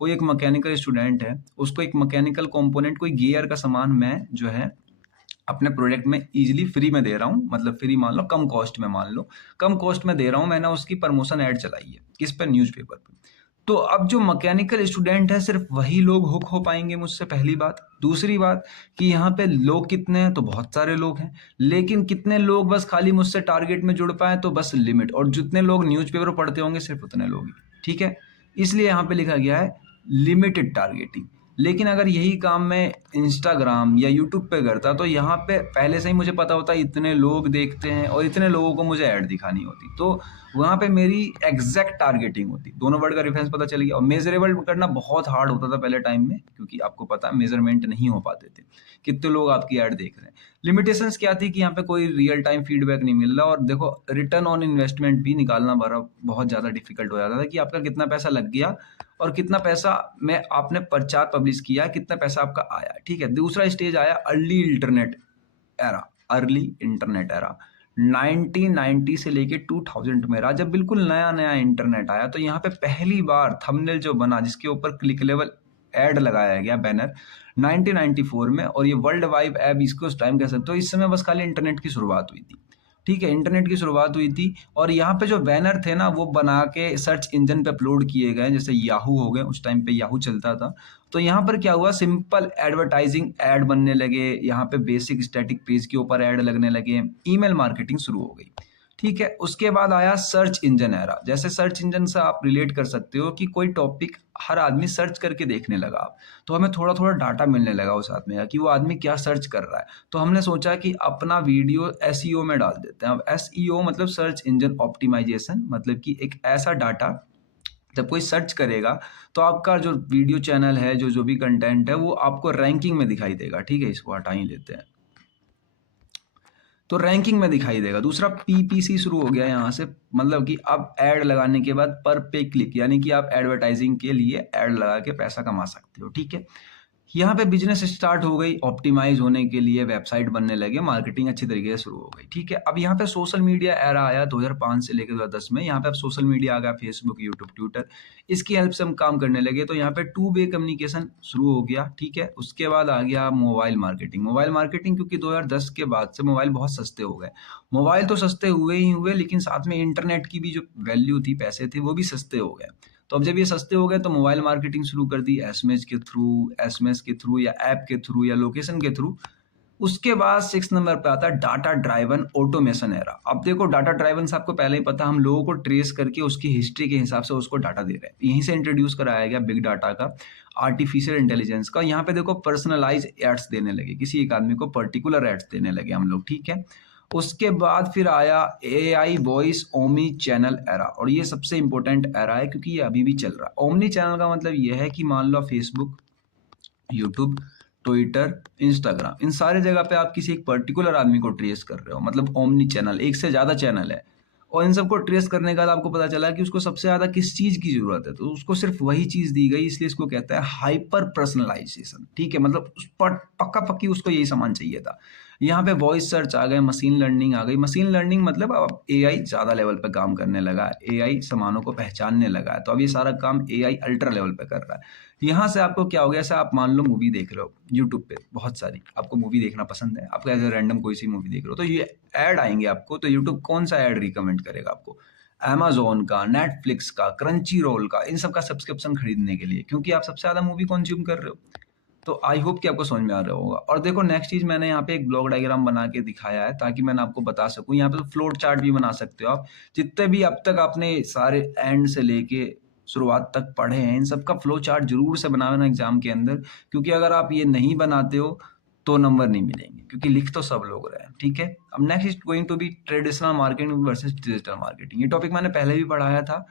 कोई एक मैकेनिकल स्टूडेंट है, उसको एक मैकेनिकल कंपोनेंट, कोई गियर का सामान मैं जो है अपने प्रोडक्ट में इजीली फ्री में दे रहा हूँ, मतलब फ्री मान लो, कम कॉस्ट में मान लो, कम कॉस्ट में दे रहा हूँ, मैंने उसकी प्रमोशन ऐड चलाई है किस पे? न्यूज़पेपर पे। तो अब जो मैकेनिकल स्टूडेंट है सिर्फ वही लोग हुक हो पाएंगे मुझसे, पहली बात। दूसरी बात कि यहाँ पे लोग कितने हैं? तो बहुत सारे लोग हैं, लेकिन कितने लोग बस खाली मुझसे टारगेट में जुड़ पाए? तो बस लिमिट, और जितने लोग न्यूज़पेपर पढ़ते होंगे सिर्फ उतने लोग ही, ठीक है। इसलिए यहाँ पे लिखा गया है लिमिटेड टारगेटिंग। लेकिन अगर यही काम मैं इंस्टाग्राम या यूट्यूब पे करता तो यहाँ पे पहले से ही मुझे पता होता इतने लोग देखते हैं और इतने लोगों को मुझे ऐड दिखानी होती, तो वहाँ पे मेरी एग्जैक्ट टारगेटिंग होती। दोनों वर्ड का रेफरेंस पता चल गया। और मेजरेबल करना बहुत हार्ड होता था पहले टाइम में, क्योंकि आपको पता है मेजरमेंट नहीं हो पाते थे कितने लोग आपकी ऐड देख रहे हैं। लिमिटेशंस क्या थी कि यहाँ पे कोई रियल टाइम फीडबैक नहीं मिल रहा, और देखो रिटर्न ऑन इन्वेस्टमेंट भी निकालना बड़ा बहुत ज़्यादा डिफिकल्ट हो जाता था कि आपका कितना पैसा लग गया और कितना पैसा में आपने प्रचार पब्लिश किया, कितना पैसा आपका आया, ठीक है। दूसरा स्टेज आया early internet era. Early internet era 1990 से लेके 2000 में रहा, जब बिल्कुल नया नया इंटरनेट आया। तो यहाँ पे पहली बार थंबनेल जो बना जिसके ऊपर क्लिक लेवल ऐड लगाया गया, बैनर, 1994 में, और ये वर्ल्ड वाइड ऐप इसको उस टाइम कह सकते हो। इस समय बस खाली इंटरनेट की शुरुआत हुई थी, ठीक है, इंटरनेट की शुरुआत हुई थी। और यहाँ पे जो बैनर थे ना वो बना के सर्च इंजन पे अपलोड किए गए, जैसे याहू हो गए, उस टाइम पे याहू चलता था। तो यहाँ पर क्या हुआ, सिंपल एडवर्टाइजिंग ऐड बनने लगे, यहाँ पे बेसिक स्टैटिक पेज के ऊपर ऐड लगने लगे, ईमेल मार्केटिंग शुरू हो गई, ठीक है। उसके बाद आया सर्च इंजन एरा। जैसे सर्च इंजन से आप रिलेट कर सकते हो कि कोई टॉपिक हर आदमी सर्च करके देखने लगा अब, तो हमें थोड़ा थोड़ा डाटा मिलने लगा उस आदमी का कि वो आदमी क्या सर्च कर रहा है। तो हमने सोचा कि अपना वीडियो एसईओ में डाल देते हैं। अब एसईओ मतलब सर्च इंजन ऑप्टिमाइजेशन, मतलब कि एक ऐसा डाटा, जब कोई सर्च करेगा तो आपका जो वीडियो चैनल है, जो जो भी कंटेंट है, वो आपको रैंकिंग में दिखाई देगा, ठीक है। इसको हटा ही लेते हैं, तो रैंकिंग में दिखाई देगा। दूसरा पीपीसी शुरू हो गया यहाँ से, मतलब कि अब ऐड लगाने के बाद पर पे क्लिक, यानी कि आप एडवर्टाइजिंग के लिए ऐड लगा के पैसा कमा सकते हो, ठीक है। यहाँ पे बिजनेस स्टार्ट हो गई, ऑप्टिमाइज होने के लिए वेबसाइट बनने लगे, मार्केटिंग अच्छी तरीके से शुरू हो गई, ठीक है। अब यहाँ पे सोशल मीडिया एरा आया 2005 से लेकर 2010 में। यहाँ पे अब सोशल मीडिया आ गया, फेसबुक, यूट्यूब, ट्विटर, इसकी हेल्प से हम काम करने लगे। तो यहाँ पे टू वे कम्युनिकेशन शुरू हो गया, ठीक है। उसके बाद आ गया मोबाइल मार्केटिंग। मोबाइल मार्केटिंग क्योंकि 2010 के बाद से मोबाइल बहुत सस्ते हो गए। मोबाइल तो सस्ते हुए ही हुए, लेकिन साथ में इंटरनेट की भी जो वैल्यू थी, पैसे थे, वो भी सस्ते हो गए। तो अब जब ये सस्ते हो गए तो मोबाइल मार्केटिंग शुरू कर दी, एसएमएस के थ्रू या ऐप के थ्रू या लोकेशन के थ्रू। उसके बाद 6 नंबर पे आता है डाटा ड्राइवन ऑटोमेशन एरा। अब देखो डाटा ड्राइवन से आपको पहले ही पता, हम लोगों को ट्रेस करके उसकी हिस्ट्री के हिसाब से उसको डाटा दे रहे हैं। यहीं से इंट्रोड्यूस कराया गया बिग डाटा का, आर्टिफिशियल इंटेलिजेंस का। यहाँ पे देखो पर्सनलाइज एड्स देने लगे, किसी एक आदमी को पर्टिकुलर एड्स देने लगे हम लोग, ठीक है। उसके बाद फिर आया AI voice omni channel era, और ये सबसे इंपॉर्टेंट एरा है क्योंकि ये अभी भी चल रहा है। ओमनी चैनल का मतलब ये है कि मान लो फेसबुक, यूट्यूब, ट्विटर, इंस्टाग्राम, इन सारे जगह पे आप किसी एक पर्टिकुलर आदमी को ट्रेस कर रहे हो, मतलब ओमनी चैनल, एक से ज़्यादा चैनल है। और इन सबको ट्रेस करने के बाद आपको पता चला कि उसको सबसे ज़्यादा किस चीज़ की ज़रूरत है, तो उसको सिर्फ वही चीज़ दी गई, इसलिए इसको कहता है हाइपर पर्सनलाइजेशन, ठीक है। मतलब उस पर पक्का पक्की उसको यही सामान चाहिए था। यहाँ पे वॉइस सर्च आ गए, मशीन लर्निंग आ गई। मशीन लर्निंग मतलब अब एआई ज़्यादा लेवल पे काम करने लगा है, एआई सामानों को पहचानने लगा है, तो अब ये सारा काम एआई अल्ट्रा लेवल पे कर रहा है। यहाँ से आपको क्या हो गया, ऐसा आप मान लो मूवी देख रहे हो यूट्यूब पे, बहुत सारी आपको मूवी देखना पसंद है, आपको ऐसे रैंडम कोई सी मूवी देख रहे हो, तो ये ऐड आएंगे आपको, तो यूट्यूब कौन सा ऐड रिकमेंड करेगा आपको? अमेजोन का, नेटफ्लिक्स का, क्रंची रोल का, इन सब का सब्सक्रिप्शन खरीदने के लिए, क्योंकि आप सबसे ज़्यादा मूवी कंज्यूम कर रहे हो। तो आई होप कि आपको समझ में आ रहा होगा। और देखो नेक्स्ट चीज़ मैंने यहाँ पे एक ब्लॉक डायग्राम बना के दिखाया है ताकि मैंने आपको बता सकूँ। यहाँ पे तो फ्लोट चार्ट भी बना सकते हो आप। जितने भी अब तक आपने सारे एंड से लेके शुरुआत तक पढ़े हैं, इन सबका फ्लो चार्ट ज़रूर से बनाना एग्ज़ाम के अंदर, क्योंकि अगर आप ये नहीं बनाते हो, तो नंबर नहीं मिलेंगे, क्योंकि लिख तो सब लोग रहे हैं, ठीक है? अब next is going to be traditional marketing versus digital marketing. ये टॉपिक मैंने पहले भी पढ़ाया था।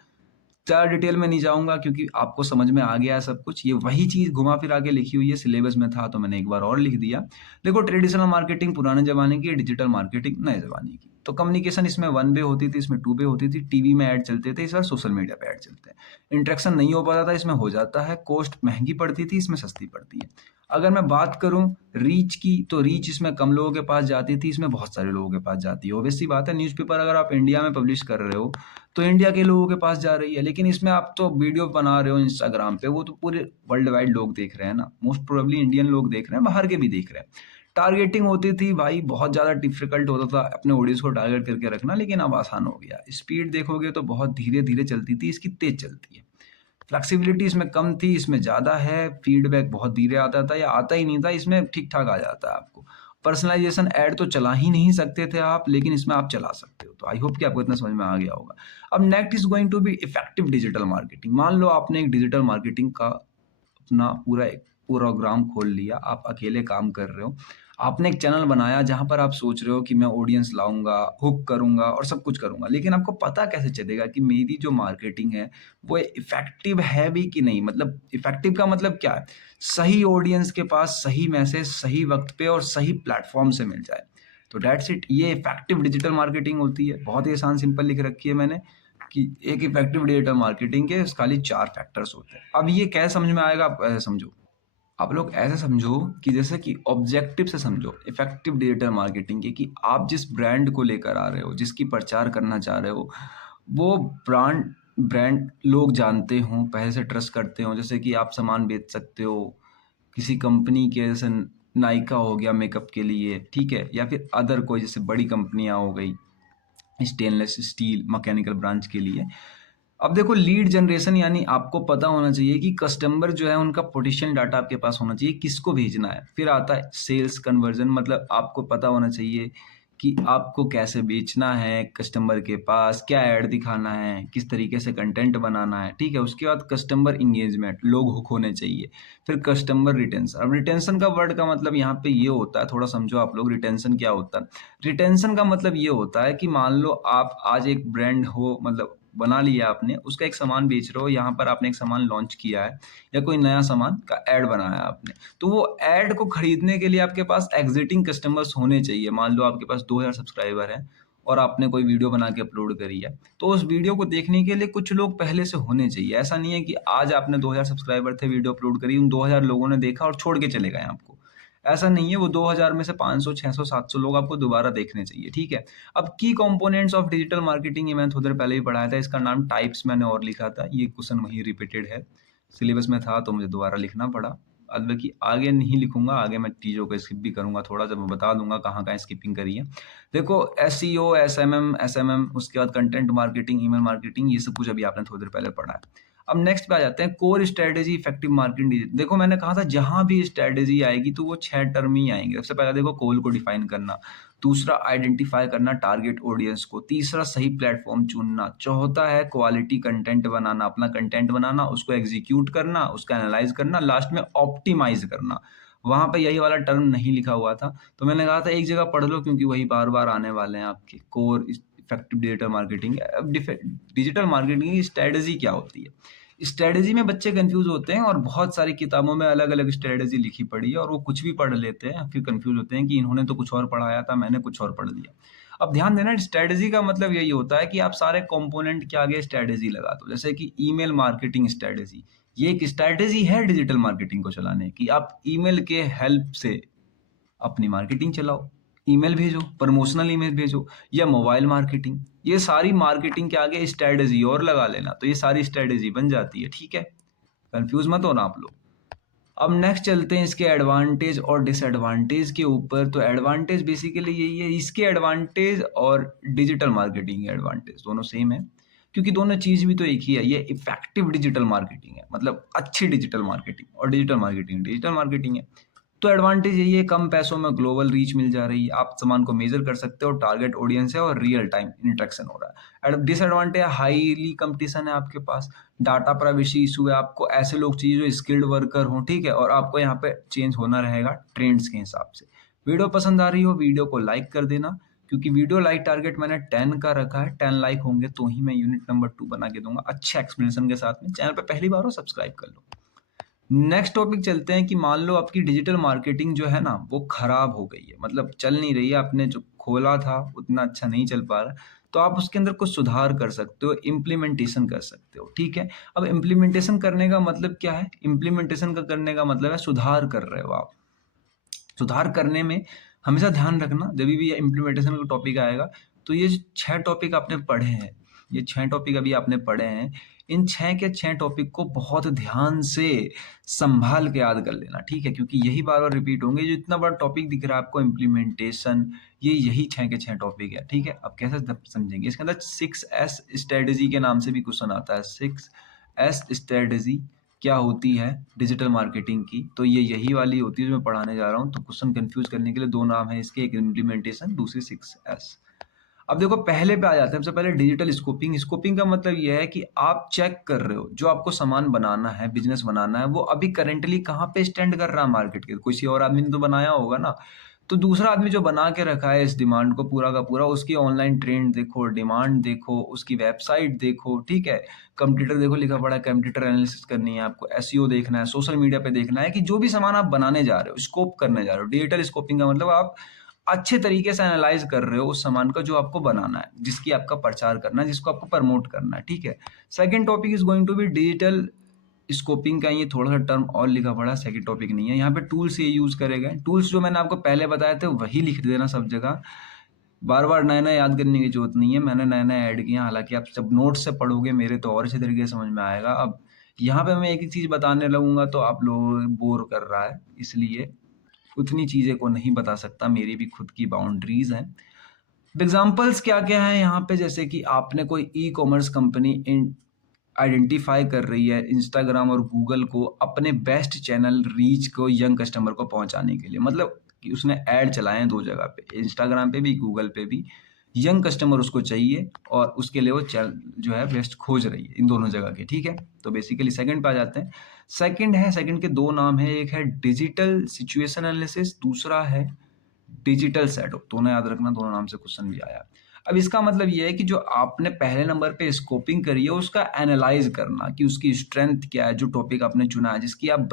ज़्यादा डिटेल में नहीं जाऊँगा क्योंकि आपको समझ में आ गया है सब कुछ। ये वही चीज़ घुमा-फिरा के लिखी हुई है, सिलेबस में था तो मैंने एक बार और लिख दिया। देखो ट्रेडिशनल मार्केटिंग पुराने ज़माने की है, डिजिटल मार्केटिंग नए ज़माने की। तो कम्युनिकेशन इसमें वन वे होती थी, इसमें टू वे होती थी, टीवी में ऐड चलते थे, इस बार सोशल मीडिया पे ऐड चलते हैं। इंटरेक्शन नहीं हो पाता था, इसमें हो जाता है। कॉस्ट महँगी पड़ती थी, इसमें सस्ती पड़ती है। अगर मैं बात करूँ रीच की, तो रीच इसमें कम लोगों के पास जाती थी, इसमें बहुत सारे लोगों के पास जाती है। ऑब्वियस सी बात है, न्यूज़पेपर अगर आप इंडिया में पब्लिश कर रहे हो, तो इंडिया के लोगों के पास जा रही है। लेकिन इसमें आप तो वीडियो बना रहे हो इंस्टाग्राम पे, वो तो पूरे वर्ल्ड वाइड लोग देख रहे हैं ना। मोस्ट प्रोबेबली इंडियन लोग देख रहे हैं, बाहर के भी देख रहे हैं। टारगेटिंग होती थी भाई, बहुत ज़्यादा डिफ़िकल्ट होता था अपने ऑडियंस को टारगेट करके रखना, लेकिन अब आसान हो गया। स्पीड देखोगे तो बहुत धीरे-धीरे चलती थी, इसकी तेज़ चलती है। फ्लेक्सिबिलिटी इसमें कम थी, इसमें ज़्यादा है। फीडबैक बहुत धीरे आता था या आता ही नहीं था, इसमें ठीक-ठाक आ जाता है आपको। पर्सनलाइज़ेशन ऐड तो चला ही नहीं सकते थे आप, लेकिन इसमें आप चला सकते हो। तो आई होप कि आपको इतना समझ में आ गया होगा। अब next is going to be effective digital marketing. मान लो आपने एक डिजिटल मार्केटिंग का अपना पूरा एक प्रोग्राम खोल लिया, आप अकेले काम कर रहे हो। आपने एक चैनल बनाया जहाँ पर आप सोच रहे हो कि मैं ऑडियंस लाऊँगा, हुक करूँगा और सब कुछ करूँगा। लेकिन आपको पता कैसे चलेगा कि मेरी जो मार्केटिंग है, वो इफ़ेक्टिव है भी कि नहीं? मतलब इफ़ेक्टिव का मतलब क्या है? सही ऑडियंस के पास सही मैसेज, सही वक़्त पे और सही प्लेटफ़ॉर्म से मिल जाए। तो दैट्स इट, ये इफ़ेक्टिव डिजिटल मार्केटिंग होती है। बहुत ही आसान सिंपल लिख रखी है मैंने कि एक इफ़ेक्टिव डिजिटल मार्केटिंग के खाली 4 फैक्टर्स होते हैं। अब ये कैसे समझ में आएगा, आप ऐसे समझो। आप लोग ऐसे समझो कि जैसे कि ऑब्जेक्टिव से समझो इफेक्टिव डिजिटल मार्केटिंग के, कि आप जिस ब्रांड को लेकर आ रहे हो, जिसकी प्रचार करना चाह रहे हो, वो ब्रांड ब्रांड लोग जानते हों, पहले से ट्रस्ट करते हों। जैसे कि आप सामान बेच सकते हो किसी कंपनी के, जैसे नायका हो गया मेकअप के लिए, ठीक है? या फिर अदर कोई जैसे बड़ी कंपनियाँ हो गई, स्टेनलेस स्टील मैकेनिकल ब्रांच के लिए। अब देखो लीड जनरेशन, यानी आपको पता होना चाहिए कि कस्टमर जो है उनका पोटेंशियल डाटा आपके पास होना चाहिए, किसको भेजना है। फिर आता है सेल्स कन्वर्जन, मतलब आपको पता होना चाहिए कि आपको कैसे बेचना है कस्टमर के पास, क्या ऐड दिखाना है, किस तरीके से कंटेंट बनाना है, ठीक है? उसके बाद कस्टमर इंगेजमेंट, लोग हुक होने चाहिए। फिर कस्टमर रिटेंशन। अब रिटेंशन का वर्ड का मतलब यहाँ पे ये होता है, थोड़ा समझो आप लोग रिटेंशन क्या होता है। रिटेंशन का मतलब ये होता है कि मान लो आप आज एक ब्रांड हो, मतलब बना लिया आपने, उसका एक सामान बेच रहे हो, यहाँ पर आपने एक सामान लॉन्च किया है या कोई नया सामान का ऐड बनाया आपने, तो वो ऐड को खरीदने के लिए आपके पास एग्जिटिंग कस्टमर्स होने चाहिए। मान लो आपके पास 2000 सब्सक्राइबर हैं और आपने कोई वीडियो बना के अपलोड करी है, तो उस वीडियो को देखने के लिए कुछ लोग पहले से होने चाहिए। ऐसा नहीं है कि आज आपने 2000 सब्सक्राइबर थे, वीडियो अपलोड करी, उन 2000 लोगों ने देखा और छोड़ के चले गए आपको। ऐसा नहीं है, वो 2000 में से 500, 600, 700 लोग आपको दोबारा देखने चाहिए, ठीक है? अब की कंपोनेंट्स ऑफ डिजिटल मार्केटिंग, ये मैंने थोड़ी देर पहले ही पढ़ाया था, इसका नाम टाइप्स मैंने और लिखा था, ये क्वेश्चन वहीं रिपीटेड है, सिलेबस में था तो मुझे दोबारा लिखना पड़ा। हालाँकि आगे नहीं लिखूँगा, आगे मैं चीज़ों को स्किप भी करूँगा थोड़ा, जब मैं बता दूँगा कहाँ-कहाँ स्किपिंग करी है। देखो एसईओ, एसएमएम, उसके बाद कंटेंट मार्केटिंग, ईमेल मार्केटिंग, ये सब कुछ अभी आपने थोड़ी देर पहले पढ़ा है। अब नेक्स्ट पे आ जाते हैं कोर स्ट्रैटेजी इफेक्टिव मार्केटिंग। देखो मैंने कहा था जहाँ भी स्ट्रैटेजी आएगी तो वो 6 टर्म ही आएँगे। सबसे पहला देखो गोल को डिफाइन करना, दूसरा आइडेंटिफाई करना टारगेट ऑडियंस को, तीसरा सही प्लेटफ़ॉर्म चुनना, चौथा है क्वालिटी कंटेंट बनाना, अपना कंटेंट बनाना, उसको एग्ज़ीक्यूट करना, उसका एनालाइज़ करना, लास्ट में ऑप्टिमाइज़ करना। वहाँ पे यही वाला टर्म नहीं लिखा हुआ था, तो मैंने कहा था एक जगह पढ़ लो क्योंकि वही बार-बार आने वाले हैं आपके। Core effective digital marketing. अब डिजिटल मार्केटिंग की स्ट्रैटेजी क्या होती है? स्ट्रैटेजी में बच्चे कंफ्यूज होते हैं और बहुत सारी किताबों में अलग-अलग स्ट्रैटेजी लिखी पड़ी है और वो कुछ भी पढ़ लेते हैं, फिर कंफ्यूज होते हैं कि इन्होंने तो कुछ और पढ़ाया था, मैंने कुछ और पढ़ लिया। अब ध्यान देना, स्ट्रैटेजी का मतलब यही होता है कि आप सारे कंपोनेंट के आगे स्ट्रैटेजी लगा दो। जैसे कि ईमेल मार्केटिंग स्ट्रैटेजी, ये एक स्ट्रैटेजी है डिजिटल मार्केटिंग को चलाने की। आप ईमेल के हेल्प से अपनी मार्केटिंग चलाओ, ईमेल भेजो, प्रमोशनल ईमेल भेजो या मोबाइल मार्केटिंग, ये सारी मार्केटिंग के आगे स्ट्रैटेजी और लगा लेना, तो ये सारी स्ट्रैटेजी बन जाती है, ठीक है? कंफ्यूज मत होना आप लोग। अब नेक्स्ट चलते हैं इसके एडवांटेज और डिसएडवांटेज के ऊपर। तो एडवांटेज बेसिकली यही है, इसके एडवांटेज और डिजिटल मार्केटिंग के एडवांटेज दोनों सेम है क्योंकि दोनों चीज़ भी तो एक ही है, ये इफ़ेक्टिव डिजिटल मार्केटिंग है, मतलब अच्छी डिजिटल मार्केटिंग और डिजिटल मार्केटिंग है। तो एडवांटेज यही है, कम पैसों में ग्लोबल रीच मिल जा रही है, आप सामान को मेज़र कर सकते हो, टारगेट ऑडियंस है और रियल टाइम इंटरेक्शन हो रहा है। डिसएडवांटेज है, हाईली कंपटीशन है आपके पास, डाटा प्राइवेसी इशू है, आपको ऐसे लोग चाहिए जो स्किल्ड वर्कर हों, ठीक है? और आपको यहाँ पे चेंज होना रहेगा ट्रेंड्स के हिसाब से। वीडियो पसंद आ रही हो, वीडियो को लाइक कर देना, क्योंकि वीडियो लाइक टारगेट मैंने 10 का रखा है, 10 लाइक होंगे तो ही मैं यूनिट नंबर 2 बना के दूँगा, अच्छे एक्सप्लेनेशन के साथ में। चैनल पे पहली बार हो, सब्सक्राइब कर लो। नेक्स्ट टॉपिक चलते हैं कि मान लो आपकी डिजिटल मार्केटिंग जो है ना वो खराब हो गई है, मतलब चल नहीं रही है, आपने जो खोला था उतना अच्छा नहीं चल पा रहा, तो आप उसके अंदर कुछ सुधार कर सकते हो, इम्प्लीमेंटेशन कर सकते हो, ठीक है? अब इम्प्लीमेंटेशन करने का मतलब क्या है? इम्प्लीमेंटेशन का करने का मतलब है सुधार कर रहे हो आप। सुधार करने में हमेशा ध्यान रखना, जब भी ये इम्प्लीमेंटेशन का टॉपिक आएगा, तो ये 6 टॉपिक आपने पढ़े हैं, ये 6 टॉपिक अभी आपने पढ़े हैं, इन 6 के 6 टॉपिक को बहुत ध्यान से संभाल के याद कर लेना, ठीक है? क्योंकि यही बार-बार रिपीट होंगे, जो इतना बड़ा टॉपिक दिख रहा है आपको इम्प्लीमेंटेशन, ये यही 6 के 6 टॉपिक है, ठीक है? अब कैसे समझेंगे? इसके अंदर 6 एस स्ट्रेटजी के नाम से भी क्वेश्चन आता है, 6 एस स्ट्रेटजी क्या होती है डिजिटल मार्केटिंग की, तो ये यही वाली होती है जो मैं पढ़ाने जा रहा हूँ। तो क्वेश्चन कंफ्यूज करने के लिए 2 नाम है इसके, एक इम्प्लीमेंटेशन, दूसरी 6S। अब देखो पहले पे आ जाते हैं, सबसे पहले डिजिटल स्कोपिंग। स्कोपिंग का मतलब ये है कि आप चेक कर रहे हो, जो आपको सामान बनाना है, बिज़नेस बनाना है, वो अभी करंटली कहाँ पे स्टैंड कर रहा है मार्केट के। किसी और आदमी ने तो बनाया होगा ना, तो दूसरा आदमी जो बना के रखा है इस डिमांड को पूरा का पूरा, उसकी ऑनलाइन ट्रेंड देखो, डिमांड देखो, उसकी वेबसाइट देखो, ठीक है? कंपटीटर देखो, लिखा पड़ा है, कंपटीटर एनालिसिस करनी है आपको, एसईओ देखना है, सोशल मीडिया पे देखना है कि जो भी सामान आप बनाने जा रहे हो, स्कोप करने जा रहे हो। डिजिटल स्कोपिंग का मतलब आप अच्छे तरीके से एनालाइज कर रहे हो उस सामान का जो आपको बनाना है, जिसकी आपका प्रचार करना है, जिसको आपको प्रमोट करना है, ठीक है? Second topic is going to be digital scoping का, ये थोड़ा सा टर्म और लिखा पड़ा है, सेकंड टॉपिक नहीं है। यहाँ पे टूल्स ये यूज करे गए, टूल्स जो मैंने आपको पहले बताए थे वही लिख देना सब जगह, बार बार नए नए याद करने की जरूरत नहीं है, मैंने नए नए ऐड किए हैं, हालांकि आप जब नोट से पढ़ोगे मेरे तो और अच्छे तरीके से समझ में आएगा। अब यहाँ पे मैं एक एक चीज बताने लगूंगा तो आप लोग बोर कर रहा है, इसलिए उतनी चीज़ें को नहीं बता सकता, मेरी भी खुद की बाउंड्रीज हैं। एग्जाम्पल्स क्या क्या है यहाँ पे, जैसे कि आपने कोई ई कॉमर्स कंपनी आइडेंटिफाई कर रही है इंस्टाग्राम और गूगल को अपने बेस्ट चैनल रीच को यंग कस्टमर को पहुंचाने के लिए, मतलब कि उसने ऐड चलाए हैं 2 जगह पे, इंस्टाग्राम पे भी, गूगल पे भी। यंग कस्टमर उसको चाहिए और उसके लिए वो जो है बेस्ट खोज रही है इन दोनों जगह के, ठीक है? तो बेसिकली सेकंड पे आ जाते हैं। सेकंड के 2 नाम है, एक है डिजिटल सिचुएशन एनालिसिस, दूसरा है डिजिटल सेटअप, दोनों याद रखना, दोनों नाम से क्वेश्चन भी आया। अब इसका मतलब ये है कि जो आपने पहले नंबर पे स्कोपिंग करी है उसका एनालाइज करना कि उसकी स्ट्रेंथ क्या है, जो टॉपिक आपने चुना है, जिसकी आप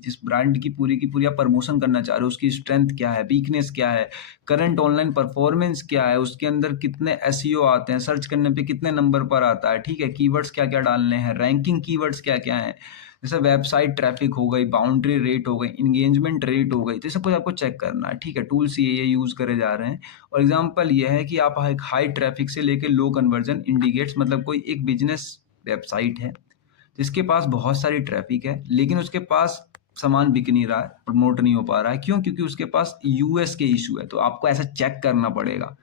जिस ब्रांड की पूरी आप प्रमोशन करना चाह रहे हो, उसकी स्ट्रेंथ क्या है, वीकनेस क्या है, करंट ऑनलाइन परफॉर्मेंस क्या है, उसके अंदर कितने एसईओ आते हैं, सर्च करने पे कितने नंबर पर आता है, ठीक है? कीवर्ड्स क्या क्या डालने हैं, रैंकिंग कीवर्ड्स क्या क्या है, जैसे वेबसाइट ट्रैफिक हो गई, बाउंड्री रेट हो गई, एंगेजमेंट रेट हो गई, तो ये सब कुछ आपको चेक करना है, ठीक है? टूल्स ये यूज करे जा रहे हैं। और एग्जांपल ये है कि आप एक हाई ट्रैफिक से लेके लो कन्वर्जन इंडिकेट्स, मतलब कोई एक बिजनेस वेबसाइट है जिसके पास बहुत सारी ट्रैफिक है लेकिन उसके पास सामान बिक नहीं रहा है, प्रमोट नहीं हो पा रहा है, क्यों? क्योंकि उसके पास यूएस के इशू है, तो आपको ऐसा चेक करना पड़ेगा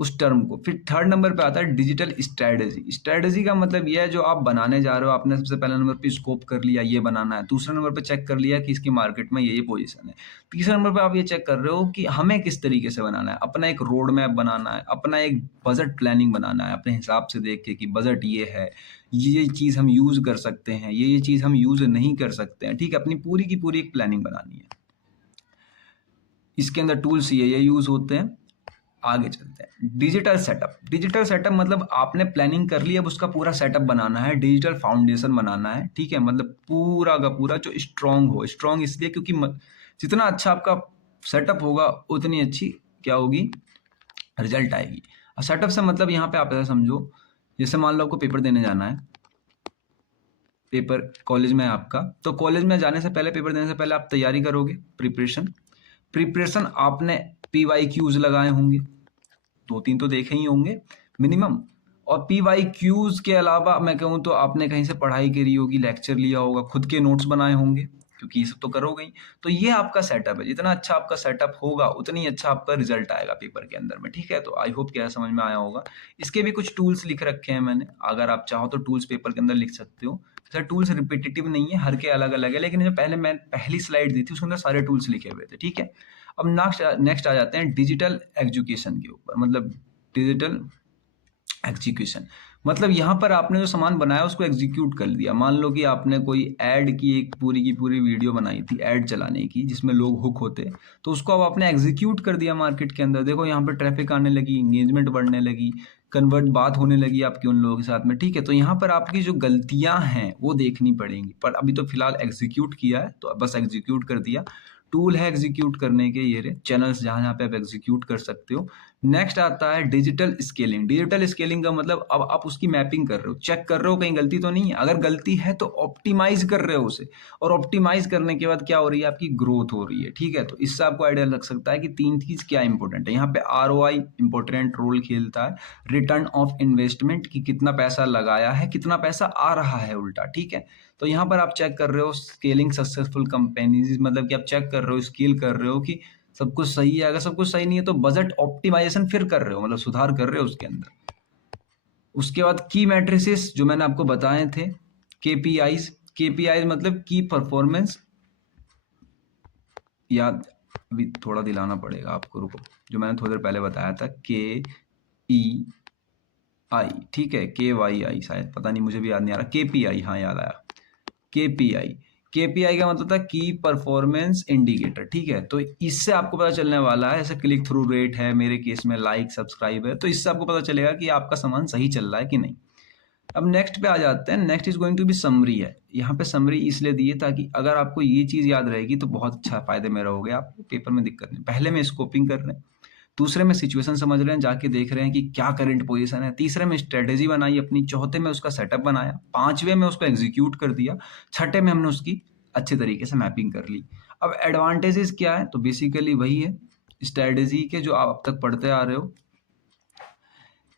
उस टर्म को। फिर थर्ड नंबर पे आता है डिजिटल स्ट्रेटजी। स्ट्रेटजी का मतलब ये है जो आप बनाने जा रहे हो, आपने सबसे पहले नंबर पे स्कोप कर लिया ये बनाना है, दूसरे नंबर पे चेक कर लिया कि इसकी मार्केट में ये पोजीशन है, तीसरे नंबर पे आप ये चेक कर रहे हो कि हमें किस तरीके से बनाना है, अपना एक रोड मैप बनाना है, अपना एक बजट प्लानिंग बनाना है, अपने हिसाब से देख के कि बजट ये है, ये चीज़ हम यूज़ कर सकते हैं, ये चीज़ हम यूज़ नहीं कर सकते हैं, ठीक है? अपनी पूरी की पूरी एक प्लानिंग बनानी है। इसके अंदर टूल्स ये यूज़ होते हैं। आगे चलते हैं, डिजिटल सेटअप मतलब आपने प्लानिंग कर ली, अब उसका पूरा सेटअप बनाना है, डिजिटल फाउंडेशन बनाना है, ठीक है? मतलब पूरा का पूरा जो स्ट्रांग हो, स्ट्रांग इसलिए क्योंकि जितना अच्छा आपका सेटअप होगा उतनी अच्छी क्या होगी, रिजल्ट आएगी। और सेटअप से मतलब यहाँ पे आप ऐसा समझो, जैसे मान लो आपको पेपर देने जाना है, पेपर कॉलेज में है आपका, तो कॉलेज में जाने से पहले, पेपर देने से पहले आप तैयारी करोगे, प्रिपरेशन आपने PYQs लगाए होंगे, 2-3 तो देखे ही होंगे मिनिमम। और PYQs के अलावा मैं कहूँ तो आपने कहीं से पढ़ाई करी होगी, लेक्चर लिया होगा, खुद के नोट्स बनाए होंगे, क्योंकि ये सब तो करोगे ही। तो ये आपका सेटअप है, जितना अच्छा आपका सेटअप होगा उतनी अच्छा आपका रिजल्ट आएगा पेपर के अंदर में, ठीक है? तो आई होप क्या समझ में आया होगा। इसके भी कुछ टूल्स लिख रखे हैं मैंने, अगर आप चाहो तो टूल्स पेपर के अंदर लिख सकते हो। सर टूल्स रिपीटेटिव नहीं है, हर के अलग-अलग है, लेकिन जो पहले मैं पहली स्लाइड दी थी उसके अंदर सारे टूल्स लिखे हुए थे, ठीक है? अब नेक्स्ट आ जाते हैं डिजिटल एजुकेशन के ऊपर, मतलब डिजिटल एग्जीक्यूशन। मतलब यहाँ पर आपने जो सामान बनाया उसको एग्जीक्यूट कर दिया। मान लो कि आपने कोई ऐड की एक पूरी की पूरी वीडियो बनाई थी ऐड चलाने की, जिसमें लोग हुक होते, तो उसको अब आपने एग्जीक्यूट कर दिया मार्केट के अंदर। देखो यहाँ पर ट्रैफिक आने लगी, एंगेजमेंट बढ़ने लगी, कन्वर्ट बात होने लगी आपकी उन लोगों के साथ में, ठीक है? तो यहाँ पर आपकी जो गलतियां हैं वो देखनी पड़ेंगी, पर अभी तो फिलहाल एग्जीक्यूट किया है तो बस एग्जीक्यूट कर दिया। टूल है एग्जीक्यूट करने के, ये रहे चैनल्स जहाँ जहाँ पे आप एग्जीक्यूट कर सकते हो। नेक्स्ट आता है डिजिटल स्केलिंग। डिजिटल स्केलिंग का मतलब अब आप उसकी मैपिंग कर रहे हो, चेक कर रहे हो कहीं गलती तो नहीं है। अगर गलती है तो ऑप्टिमाइज कर रहे हो उसे, और ऑप्टिमाइज करने के बाद क्या हो रही है, आपकी ग्रोथ हो रही है, ठीक है? तो इससे आपको आइडिया लग सकता है कि तीन चीज क्या इंपॉर्टेंट है। यहाँ पे ROI इंपॉर्टेंट रोल खेलता है, रिटर्न ऑफ इन्वेस्टमेंट की कितना पैसा लगाया है, कितना पैसा आ रहा है उल्टा, ठीक है? तो यहाँ पर आप चेक कर रहे हो स्केलिंग सक्सेसफुल कंपनीज, मतलब कि आप चेक कर रहे हो, स्केल कर रहे हो कि सब कुछ सही है। अगर सब कुछ सही नहीं है तो बजट ऑप्टिमाइजेशन फिर कर रहे हो, मतलब सुधार कर रहे हो उसके अंदर। उसके बाद की मैट्रिसेस जो मैंने आपको बताए थे, केपीआईज मतलब की परफॉर्मेंस, याद अभी थोड़ा दिलाना पड़ेगा आपको, रुको, जो मैंने थोड़ी देर पहले बताया था, KEI, ठीक है? KYI शायद, पता नहीं, मुझे भी याद नहीं आ रहा। KPI, हाँ याद आया, केपीआई। केपीआई का मतलब था की परफॉर्मेंस इंडिकेटर, ठीक है? तो इससे आपको पता चलने वाला है, जैसे क्लिक थ्रू रेट है, मेरे केस में लाइक सब्सक्राइब है, तो इससे आपको पता चलेगा कि आपका सामान सही चल रहा है कि नहीं। अब नेक्स्ट पे आ जाते हैं। Next is going to be summary है। यहाँ पे समरी इसलिए दी है ताकि अगर आपको ये चीज याद रहेगी तो बहुत अच्छा फायदे में रहोगे, आपको पेपर में दिक्कत नहीं। पहले में स्कोपिंग कर रहे हैं, दूसरे में सिचुएशन समझ रहे हैं, जाके देख रहे हैं कि क्या करंट पोजीशन है, तीसरे में स्ट्रेटेजी बनाई अपनी, चौथे में उसका सेटअप बनाया, पांचवे में उसको एग्जीक्यूट कर दिया, छठे में हमने उसकी अच्छे तरीके से मैपिंग कर ली। अब एडवांटेजेस क्या है, तो बेसिकली वही है स्ट्रेटेजी के जो आप अब तक पढ़ते आ रहे हो,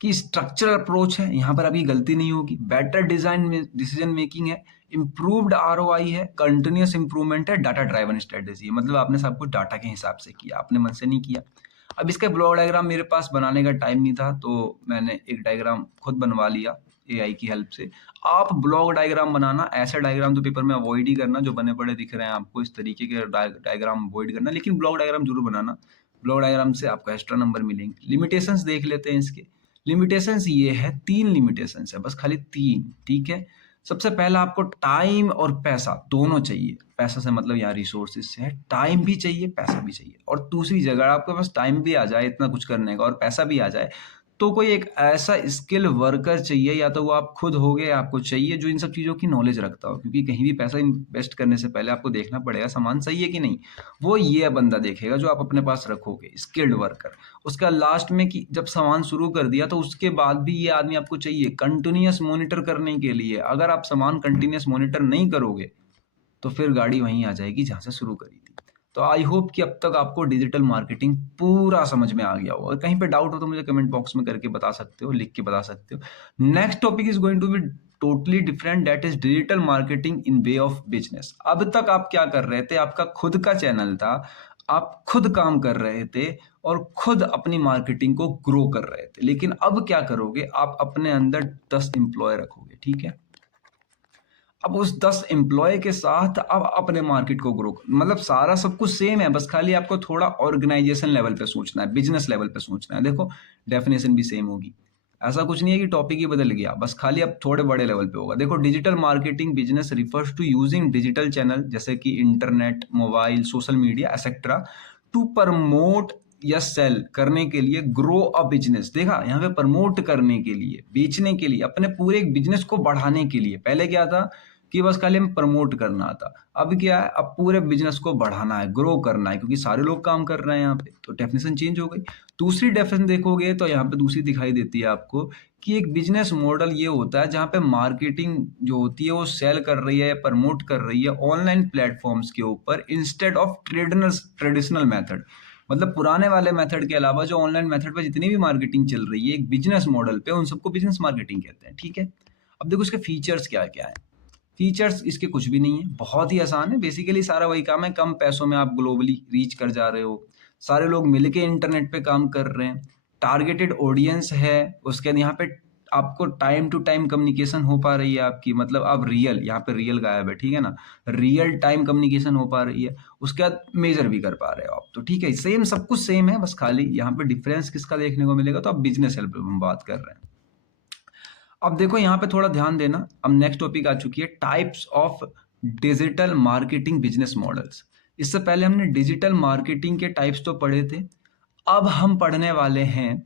कि स्ट्रक्चरल अप्रोच है, यहाँ पर अभी गलती नहीं होगी, बेटर डिजाइन डिसीजन मेकिंग है, इंप्रूव्ड ROI है, कंटिन्यूअस इंप्रूवमेंट है, डाटा ड्राइवन स्ट्रेटेजी है। मतलब आपने सब कुछ डाटा के हिसाब से किया, आपने मन से नहीं किया। अब इसका ब्लॉक डायग्राम मेरे पास बनाने का टाइम नहीं था, तो मैंने एक डायग्राम खुद बनवा लिया AI की हेल्प से। आप ब्लॉक डायग्राम बनाना, ऐसे डायग्राम तो पेपर में अवॉइड ही करना जो बने पड़े दिख रहे हैं आपको, इस तरीके के डायग्राम अवॉइड करना, लेकिन ब्लॉक डायग्राम जरूर बनाना। ब्लॉक डायग्राम से आपको एक्स्ट्रा नंबर मिलेंगे। लिमिटेशंस देख लेते हैं इसके। लिमिटेशंस ये है, 3 लिमिटेशंस है, बस खाली 3, ठीक है? सबसे पहला आपको टाइम और पैसा दोनों चाहिए। पैसा से मतलब यहाँ रिसोर्सेज से है, टाइम भी चाहिए, पैसा भी चाहिए। और दूसरी जगह आपके पास टाइम भी आ जाए इतना कुछ करने का और पैसा भी आ जाए, तो कोई एक ऐसा स्किल वर्कर चाहिए, या तो वो आप खुद होगे, आपको चाहिए जो इन सब चीज़ों की नॉलेज रखता हो, क्योंकि कहीं भी पैसा इन्वेस्ट करने से पहले आपको देखना पड़ेगा सामान सही है कि नहीं। वो ये बंदा देखेगा जो आप अपने पास रखोगे, स्किल्ड वर्कर। उसका लास्ट में कि जब सामान शुरू कर दिया तो उसके बाद भी ये आदमी आपको चाहिए कंटिन्यूअस मॉनिटर करने के लिए। अगर आप सामान कंटिन्यूअस मॉनिटर नहीं करोगे तो फिर गाड़ी वहीं आ जाएगी जहां से शुरू करी थी। तो आई होप कि अब तक आपको डिजिटल मार्केटिंग पूरा समझ में आ गया होगा। कहीं पे डाउट हो तो मुझे कमेंट बॉक्स में करके बता सकते हो, लिख के बता सकते हो। Next topic is going to be totally different, that is digital marketing in way of business. अब तक आप क्या कर रहे थे, आपका खुद का चैनल था, आप खुद काम कर रहे थे और खुद अपनी मार्केटिंग को ग्रो कर रहे थे, लेकिन अब क्या करोगे, आप अपने अंदर 10 एम्प्लॉय रखोगे, ठीक है? अब उस 10 एम्प्लॉय के साथ अब अपने मार्केट को ग्रो, मतलब सारा सब कुछ सेम है, बस खाली आपको थोड़ा ऑर्गेनाइजेशन लेवल पे सोचना है, बिजनेस लेवल पे सोचना है। देखो डेफिनेशन भी सेम होगी, ऐसा कुछ नहीं है कि टॉपिक ही बदल गया, बस खाली अब थोड़े बड़े लेवल पे होगा। देखो digital marketing business refers to using digital channel जैसे कि internet, mobile, social media etcetera to promote या सेल करने के लिए, ग्रो अ बिजनेस। देखा यहाँ पे प्रमोट करने के लिए, बेचने के लिए, अपने पूरे बिजनेस को बढ़ाने के लिए। पहले क्या था कि बस खाली हमें प्रमोट करना था, अब क्या है, अब पूरे बिजनेस को बढ़ाना है, ग्रो करना है, क्योंकि सारे लोग काम कर रहे हैं यहाँ पे, तो डेफिनेशन चेंज हो गई। दूसरी डेफिनेशन देखोगे तो यहाँ पे दूसरी दिखाई देती है आपको कि एक बिजनेस मॉडल ये होता है जहाँ पे मार्केटिंग जो होती है वो सेल कर रही है, प्रमोट कर रही है ऑनलाइन प्लेटफॉर्म्स के ऊपर इंस्टेड ऑफ ट्रेडिशनल मेथड। मतलब पुराने वाले मेथड के अलावा जो ऑनलाइन मेथड पे जितनी भी मार्केटिंग चल रही है एक बिजनेस मॉडल पे, उन सबको बिजनेस मार्केटिंग कहते हैं, ठीक है? अब देखो इसके फीचर्स क्या क्या है। फीचर्स इसके कुछ भी नहीं है, बहुत ही आसान है। बेसिकली सारा वही काम है, कम पैसों में आप ग्लोबली रीच कर जा रहे हो, सारे लोग मिलके इंटरनेट पे काम कर रहे हैं, टारगेटेड ऑडियंस है, उसके बाद यहाँ पे आपको टाइम टू टाइम कम्युनिकेशन हो पा रही है आपकी, मतलब आप रियल, यहाँ पे रियल गायब है, ठीक है ना, रियल टाइम कम्युनिकेशन हो पा रही है, उसके बाद मेजर भी कर पा रहे हो आप, तो ठीक है, सेम सब कुछ सेम है, बस खाली यहाँ पे डिफरेंस किसका देखने को मिलेगा, तो आप बिजनेस हेल्प हम बात कर रहे हैं। अब देखो यहाँ पे थोड़ा ध्यान देना, अब नेक्स्ट टॉपिक आ चुकी है types of digital marketing business models. इससे पहले हमने डिजिटल मार्केटिंग के टाइप्स तो पढ़े थे, अब हम पढ़ने वाले हैं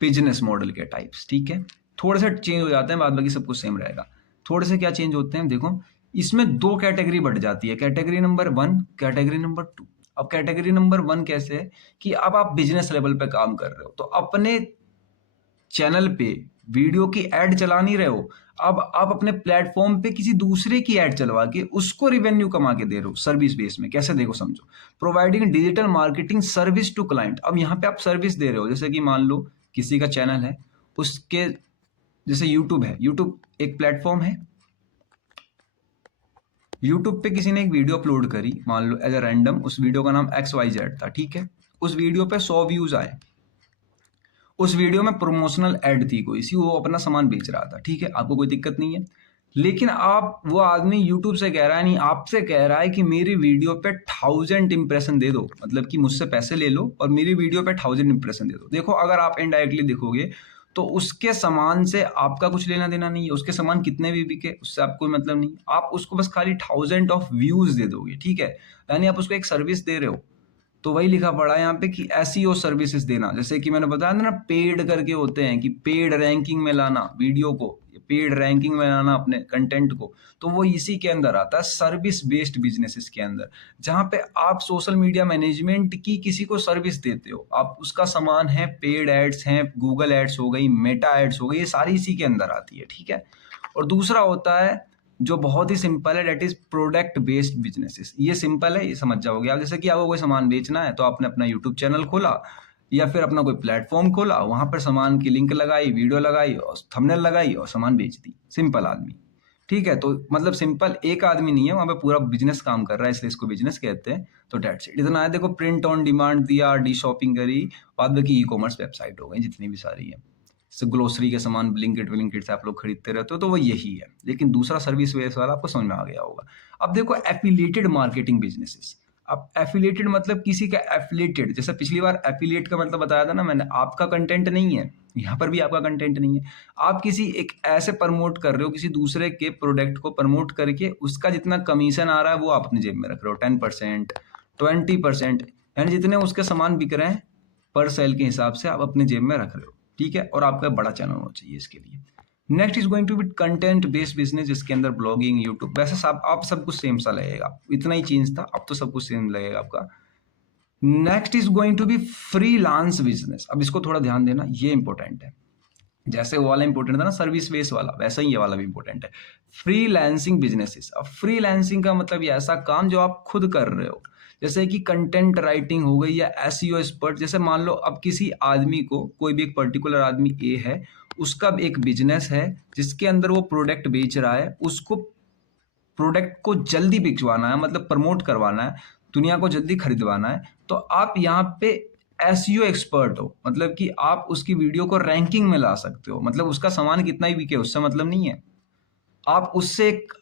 बिजनेस मॉडल के टाइप्स, ठीक है। थोड़े से चेंज हो जाते हैं, बाद बाकी सब कुछ सेम रहेगा। थोड़े से क्या चेंज होते हैं, देखो इसमें दो कैटेगरी बढ़ जाती है, कैटेगरी नंबर 1, कैटेगरी नंबर 2। अब कैटेगरी नंबर 1 कैसे है कि अब आप बिजनेस लेवल पे काम कर रहे हो, तो अपने चैनल पे वीडियो की एड चला नहीं रहे हो, अब आप अपने प्लेटफॉर्म पे किसी दूसरे की एड चलवा के उसको रिवेन्यू कमा के दे रहे हो सर्विस बेस में। कैसे देखो, समझो, providing digital marketing service to client. अब यहाँ पे आप सर्विस दे रहे हो, जैसे कि मान लो किसी का चैनल है, उसके जैसे यूट्यूब है, यूट्यूब एक प्लेटफॉर्म है, यूट्यूब पे किसी ने एक वीडियो अपलोड करी, मान लो एज अ रैंडम, उस वीडियो का नाम XYZ था, ठीक है। उस वीडियो पे 100 व्यूज आए, उस वीडियो में प्रमोशनल एड थी कोई सी, वो अपना सामान बेच रहा था, ठीक है, आपको कोई दिक्कत नहीं है। लेकिन आप, वो आदमी यूट्यूब से कह रहा है, नहीं आपसे कह रहा है कि मेरी वीडियो पे 1000 इंप्रेशन दे दो, मतलब कि मुझसे पैसे ले लो और मेरी वीडियो पे 1000 इंप्रेशन दे दो। देखो अगर आप इनडायरेक्टली देखोगे तो उसके सामान से आपका कुछ लेना देना नहीं है, उसके सामान कितने भी बिके उससे आपको कोई मतलब नहीं, आप उसको बस खाली 1000 ऑफ व्यूज दे दोगे, ठीक है, यानी आप उसको एक सर्विस दे रहे हो। तो वही लिखा पड़ा है यहाँ पे कि एसईओ सर्विसेज देना, जैसे कि मैंने बताया था ना, पेड करके होते हैं कि पेड रैंकिंग में लाना वीडियो को, पेड रैंकिंग में लाना अपने कंटेंट को, तो वो इसी के अंदर आता है, सर्विस बेस्ड बिजनेसेस के अंदर, जहाँ पे आप सोशल मीडिया मैनेजमेंट की किसी को सर्विस देते हो, आप उसका सामान है, पेड एड्स हैं, गूगल एड्स हो गई, मेटा एड्स हो गई, ये सारी इसी के अंदर आती है, ठीक है। और दूसरा होता है जो बहुत ही सिंपल है, that is product based businesses. ये सिंपल है, ये समझ जाओगे आप, जैसे कि आपको कोई सामान बेचना है तो आपने अपना यूट्यूब चैनल खोला या फिर अपना कोई प्लेटफॉर्म खोला, वहां पर सामान की लिंक लगाई, वीडियो लगाई और थंबनेल लगाई और सामान बेच दी, सिंपल आदमी, ठीक है। तो मतलब सिंपल एक आदमी नहीं है, वहां पे पूरा बिजनेस काम कर रहा है, इसलिए इसको बिजनेस कहते हैं। तो डेट्स इट, इतना है। देखो प्रिंट ऑन डिमांड दिया, डी शॉपिंग करी, बाद में की ई कॉमर्स वेबसाइट हो गई जितनी भी सारी है, ग्लोसरी के सामान ब्लिंकिट विलिंकिट से आप लोग खरीदते रहते हो, तो वो यही है। लेकिन दूसरा सर्विस बेस वाला आपको समझ में आ गया होगा। अब देखो एफिलिएटेड मार्केटिंग बिजनेसेस। अब एफिलिएटेड मतलब किसी का एफिलिएटेड, जैसे पिछली बार एफिलिएट का मतलब बताया था ना मैंने, आपका कंटेंट नहीं है, यहाँ पर भी आपका कंटेंट नहीं है, आप किसी एक ऐसे प्रमोट कर रहे हो, किसी दूसरे के प्रोडक्ट को प्रमोट करके उसका जितना कमीशन आ रहा है वो आप अपनी जेब में रख रहे हो, 10%, 20%, यानी जितने उसके सामान बिक रहे हैं पर सेल के हिसाब से आप अपने जेब में रख रहे हो, ठीक है। और आपका बड़ा चैनल होना चाहिए इसके लिए। Next is going to be content based business, जिसके अंदर ब्लॉगिंग, यूट्यूब, वैसे सब आप सब कुछ सेम सा लगेगा, इतना ही चेंज था, अब तो सब कुछ सेम लगेगा आपका। Next is going to be freelance business. अब इसको थोड़ा ध्यान देना, ये इंपॉर्टेंट है, जैसे वो वाला इंपॉर्टेंट था ना सर्विस बेस वाला, वैसा ही ये वाला भी इंपॉर्टेंट है। Freelancing businesses. अब फ्रीलांसिंग का मतलब ये ऐसा काम जो आप खुद कर रहे हो, जैसे कि कंटेंट राइटिंग हो गई या एसईओ एक्सपर्ट। जैसे मान लो अब किसी आदमी को, कोई भी एक पर्टिकुलर आदमी ए है, उसका एक बिजनेस है जिसके अंदर वो प्रोडक्ट बेच रहा है, उसको प्रोडक्ट को जल्दी बिकवाना है, मतलब प्रमोट करवाना है, दुनिया को जल्दी खरीदवाना है, तो आप यहाँ पे एसईओ एक्सपर्ट हो, मतलब कि आप उसकी वीडियो को रैंकिंग में ला सकते हो, मतलब उसका सामान कितना ही बिके उससे मतलब नहीं है, आप उससे एक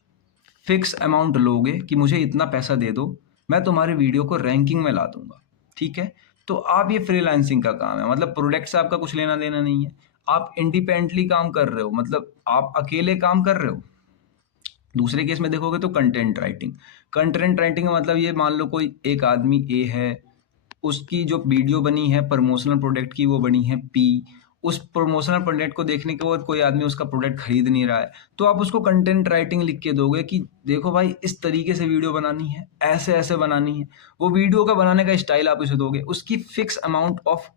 फिक्स अमाउंट लोगे कि मुझे इतना पैसा दे दो, मैं तुम्हारी वीडियो को रैंकिंग में ला दूंगा, ठीक है। तो आप, ये फ्रीलांसिंग का काम है, मतलब प्रोडक्ट से आपका कुछ लेना देना नहीं है, आप इंडिपेंडेंटली काम कर रहे हो, मतलब आप अकेले काम कर रहे हो। दूसरे केस में देखोगे तो कंटेंट राइटिंग, कंटेंट राइटिंग का मतलब ये, मान लो कोई एक आदमी ए है, उसकी जो वीडियो बनी है प्रमोशनल प्रोडक्ट की वो बनी है पी, उस प्रमोशनल प्रोडक्ट को देखने के बाद कोई आदमी उसका प्रोडक्ट खरीद नहीं रहा है, तो आप उसको कंटेंट राइटिंग लिख के दोगे कि देखो भाई इस तरीके से वीडियो बनानी है, ऐसे ऐसे बनानी है, वो वीडियो का बनाने का स्टाइल आप उसे दोगे, उसकी फिक्स अमाउंट ऑफ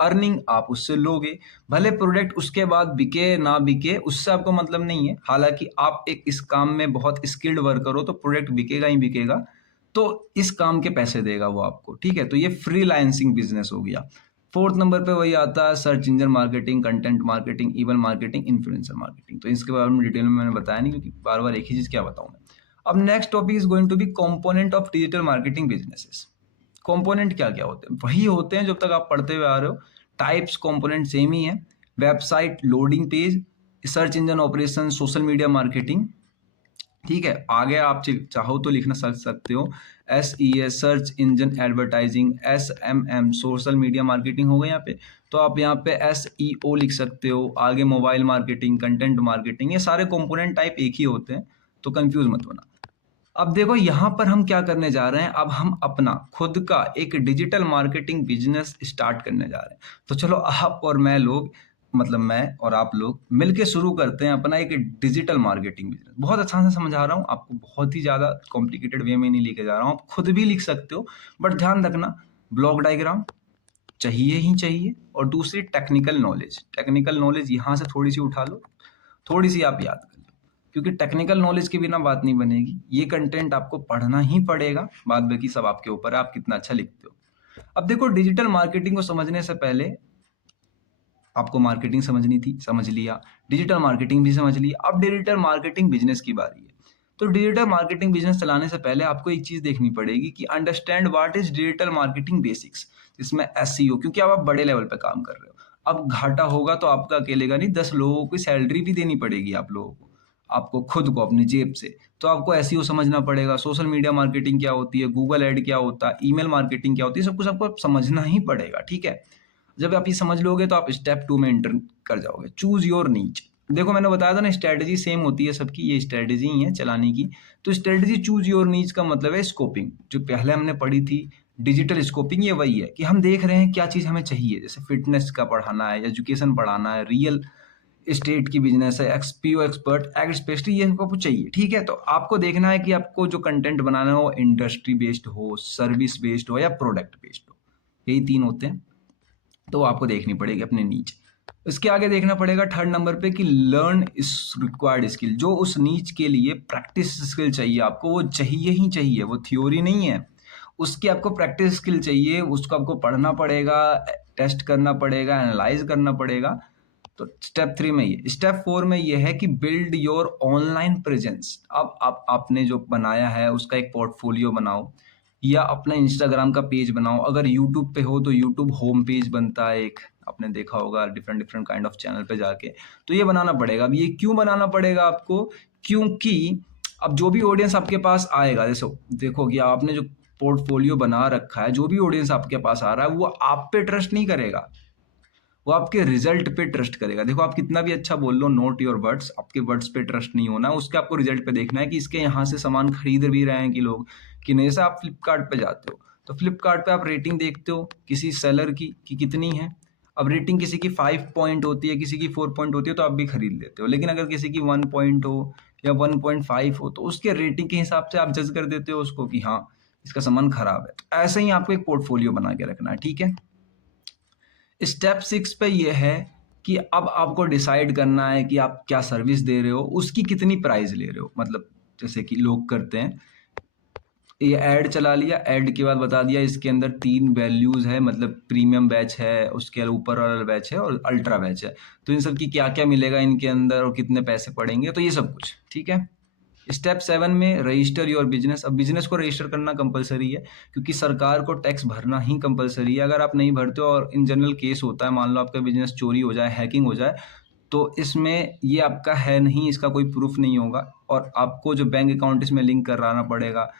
अर्निंग आप उससे लोगे, भले प्रोडक्ट उसके बाद बिके ना बिके उससे आपको मतलब नहीं है, हालांकि आप एक इस काम में बहुत स्किल्ड वर्कर हो तो प्रोडक्ट बिकेगा ही बिकेगा, तो इस काम के पैसे देगा वो आपको, ठीक है। तो ये फ्रीलांसिंग बिजनेस हो गया। 4th नंबर पे वही आता है search engine marketing, content marketing, email marketing, influencer marketing. तो इसके बारे में डिटेल में मैंने बताया नहीं, क्योंकि बार-बार एक ही चीज़ क्या बताऊँ मैं। अब next topic is going to be component of digital marketing businesses. Component क्या-क्या होते हैं? वही होते हैं जब तक आप पढ़ते हुए आ रहे हो। टाइप्स कंपोनेंट सेम ही है। Website, loading page, search engine operation, social media marketing, ठीक है? आगे आप चाहो तो लिखना सीख सकते हो। SES search engine advertising, SMM social media marketing हो गया यहाँ पे। तो आप यहाँ पे SEO लिख सकते हो। आगे मोबाइल मार्केटिंग, कंटेंट मार्केटिंग, ये सारे कंपोनेंट टाइप एक ही होते हैं, तो कंफ्यूज मत होना। अब देखो यहाँ पर हम क्या करने जा रहे हैं, अब हम अपना खुद का एक डिजिटल मार्केटिंग बिजनेस स्टार्ट करने जा रहे हैं। तो चलो आप और मैं लोग, मतलब मैं और आप लोग मिलके शुरू करते हैं अपना एक डिजिटल मार्केटिंग बिजनेस। बहुत आसान से समझा रहा हूँ आपको, बहुत ही ज़्यादा कॉम्प्लिकेटेड वे में नहीं लेके जा रहा हूँ, आप खुद भी लिख सकते हो। बट ध्यान रखना, ब्लॉक डायग्राम चाहिए ही चाहिए, और दूसरी टेक्निकल नॉलेज यहाँ से थोड़ी सी उठा लो, थोड़ी सी आप याद कर लो, क्योंकि टेक्निकल नॉलेज के बिना बात नहीं बनेगी। ये कंटेंट आपको पढ़ना ही पड़ेगा, बाद बाकी सब आपके ऊपर है, आप कितना अच्छा लिखते हो। अब देखो, डिजिटल मार्केटिंग को समझने से पहले आपको मार्केटिंग समझनी थी, समझ लिया। डिजिटल मार्केटिंग भी समझ लिया। अब डिजिटल मार्केटिंग बिजनेस की बारी है। तो डिजिटल मार्केटिंग बिजनेस चलाने से पहले आपको एक चीज देखनी पड़ेगी कि understand what is digital marketing basics, जिसमें एसईओ, क्योंकि अब आप बड़े लेवल पे काम कर रहे हो। अब घाटा होगा तो आपका अकेले का नहीं, 10 लोगों की सैलरी भी देनी पड़ेगी आप लोगों को, आपको खुद को अपनी जेब से। तो आपको एसईओ समझना पड़ेगा, सोशल मीडिया मार्केटिंग क्या होती है, गूगल ऐड क्या होता है, ईमेल मार्केटिंग क्या होती है, सब कुछ आपको समझना ही पड़ेगा, ठीक है। जब आप ये समझ लोगे तो आप स्टेप 2 में एंटर कर जाओगे, चूज योर नीच। देखो मैंने बताया था ना, स्ट्रेटजी सेम होती है सबकी, ये स्ट्रेटजी ही है चलाने की। तो स्ट्रेटजी चूज योर नीच का मतलब है स्कोपिंग, जो पहले हमने पढ़ी थी डिजिटल स्कोपिंग, ये वही है कि हम देख रहे हैं क्या चीज़ हमें चाहिए। जैसे फिटनेस का पढ़ाना है, एजुकेशन पढ़ाना है, रियल स्टेट की बिजनेस है, एक्सपीओ एक्सपर्ट एग स्पेशली, ये हमको चाहिए, ठीक है। तो आपको देखना है कि आपको जो कंटेंट बनाना है वो इंडस्ट्री बेस्ड हो, सर्विस बेस्ड हो, या प्रोडक्ट बेस्ड हो। यही 3 होते हैं। तो आपको देखनी पड़ेगी अपने नीच। इसके आगे देखना पड़ेगा थर्ड नंबर पे कि लर्न इस रिक्वायर्ड स्किल, जो उस नीच के लिए प्रैक्टिस स्किल चाहिए आपको, वो चाहिए ही चाहिए, वो थ्योरी नहीं है। उसकी आपको प्रैक्टिस स्किल चाहिए, उसको आपको पढ़ना पड़ेगा, टेस्ट करना पड़ेगा, एनालाइज करना पड़ेगा। तो स्टेप 3 में ये, स्टेप 4 में ये है कि बिल्ड योर ऑनलाइन प्रेजेंस। अब आप आपने जो बनाया है उसका एक पोर्टफोलियो बनाओ, या अपना इंस्टाग्राम का पेज बनाओ। अगर यूट्यूब पे हो तो यूट्यूब होम पेज बनता है एक, आपने देखा होगा different different kind of channel पे जाके। तो ये बनाना पड़ेगा। अब ये क्यों बनाना पड़ेगा आपको, क्योंकि अब जो भी ऑडियंस आपके पास आएगा, जैसे देखो कि आपने जो पोर्टफोलियो बना रखा है, जो भी ऑडियंस आपके पास आ रहा है वो आप पे ट्रस्ट नहीं करेगा, वो आपके रिजल्ट पे ट्रस्ट करेगा। देखो आप कितना भी अच्छा बोल लो, नोट योर वर्ड्स, आपके वर्ड्स पे ट्रस्ट नहीं होना, उसके आपको रिजल्ट पे देखना है कि इसके यहाँ से सामान खरीद भी रहे हैं कि लोग, कि नहीं। जैसे आप फ्लिपकार्ट पे जाते हो, तो फ्लिपकार्ट पे आप रेटिंग देखते हो किसी सेलर की कि कितनी है। अब रेटिंग किसी की 5 पॉइंट होती है, किसी की 4 पॉइंट होती है, तो आप भी खरीद लेते हो। लेकिन अगर किसी की 1 पॉइंट हो या 1.5 हो, तो उसके रेटिंग के हिसाब से आप जज कर देते हो उसको कि हाँ, इसका सामान खराब है। तो ऐसे ही आपको एक पोर्टफोलियो बना के रखना है, ठीक है। स्टेप 6 पे ये है कि अब आपको डिसाइड करना है कि आप क्या सर्विस दे रहे हो, उसकी कितनी प्राइस ले रहे हो। मतलब जैसे कि लोग करते हैं, ये ऐड चला लिया, ऐड के बाद बता दिया इसके अंदर 3 वैल्यूज है, मतलब प्रीमियम बैच है, उसके ऊपर वाला बैच है, और अल्ट्रा बैच है। तो इन सब की क्या क्या मिलेगा इनके अंदर और कितने पैसे पड़ेंगे, तो ये सब कुछ, ठीक है। स्टेप 7 में रजिस्टर योर बिजनेस। अब बिजनेस को रजिस्टर करना कंपलसरी है, क्योंकि सरकार को टैक्स भरना ही कंपलसरी है। अगर आप नहीं भरते हो और इन जनरल केस होता है, मान लो आपका बिजनेस चोरी हो जाए, हैकिंग हो जाए, तो इसमें ये आपका है नहीं, इसका कोई प्रूफ नहीं होगा, और आपको जो बैंक अकाउंट इसमें लिंक कराना पड़ेगा,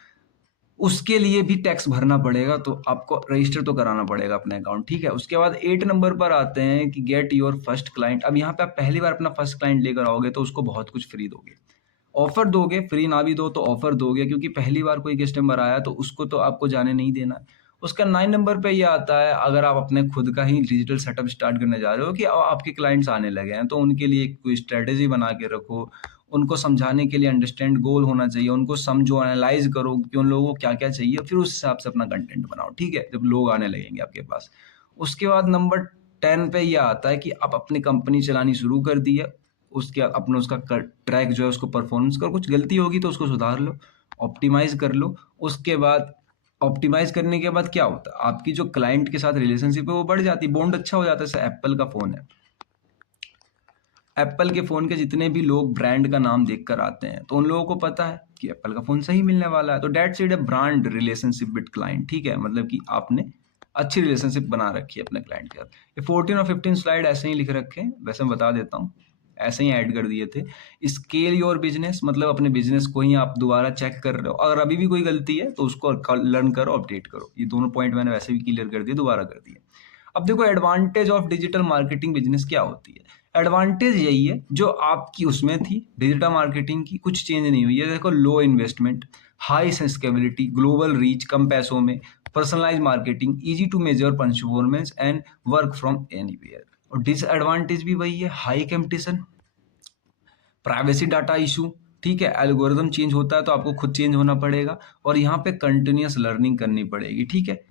उसके लिए भी टैक्स भरना पड़ेगा। तो आपको रजिस्टर तो कराना पड़ेगा अपने अकाउंट, ठीक है। उसके बाद 8 नंबर पर आते हैं कि गेट योर फर्स्ट क्लाइंट। अब यहाँ पे आप पहली बार अपना फर्स्ट क्लाइंट लेकर आओगे तो उसको बहुत कुछ फ्री दोगे, ऑफर दोगे, फ्री ना भी दो तो ऑफर दोगे, क्योंकि पहली बार कोई कस्टमर आया तो उसको तो आपको जाने नहीं देना है। उसका 9 नंबर पे ये आता है, अगर आप अपने खुद का ही डिजिटल सेटअप स्टार्ट करने जा रहे हो कि आपके क्लाइंट्स आने लगे हैं, तो उनके लिए कोई स्ट्रेटेजी बना के रखो। उनको समझाने के लिए अंडरस्टैंड गोल होना चाहिए, उनको समझो, एनालाइज करो कि उन लोगों को क्या क्या चाहिए, फिर उस हिसाब से अपना कंटेंट बनाओ, ठीक है, जब लोग आने लगेंगे आपके पास। उसके बाद नंबर 10 पे ये आता है कि आप अपनी कंपनी चलानी शुरू कर दी है, उसके अपना उसका ट्रैक जो है उसको परफॉर्मेंस करो, कुछ गलती होगी तो उसको सुधार लो, ऑप्टिमाइज कर लो। उसके बाद ऑप्टिमाइज़ करने के बाद क्या होता है, आपकी जो क्लाइंट के साथ रिलेशनशिप है वो बढ़ जाती है, बॉन्ड अच्छा हो जाता है। जैसे एप्पल का फ़ोन है, एप्पल के फ़ोन के जितने भी लोग ब्रांड का नाम देखकर आते हैं, तो उन लोगों को पता है कि एप्पल का फ़ोन सही मिलने वाला है। तो that's it a brand relationship with client, ठीक है? मतलब कि आपने अच्छी रिलेशनशिप बना रखी है अपने क्लाइंट के साथ। ये 14 और 15 स्लाइड ऐसे ही लिख रखे हैं, वैसे मैं बता देता हूँ, ऐसे ही ऐड कर दिए थे। स्केल योर बिज़नेस, मतलब अपने बिज़नेस को ही आप दोबारा चेक कर रहे हो। अगर अभी भी कोई गलती है तो उसको लर्न करो, अपडेट करो। ये दोनों पॉइंट मैंने वैसे भी क्लियर कर दिए, दोबारा कर दिए। अब देखो advantage of digital marketing business क्या होती है। एडवांटेज यही है जो आपकी उसमें थी डिजिटल मार्केटिंग की, कुछ चेंज नहीं हुई है। देखो low investment, high scalability, global reach, कम पैसों में, personalize marketing, easy to measure performance and work from anywhere. और डिसएडवांटेज भी वही है, high competition, privacy data issue, ठीक है, एल्गोरिदम चेंज होता है तो आपको खुद चेंज होना पड़ेगा, और यहाँ पे कंटिन्यूअस लर्निंग करनी पड़ेगी, ठीक है।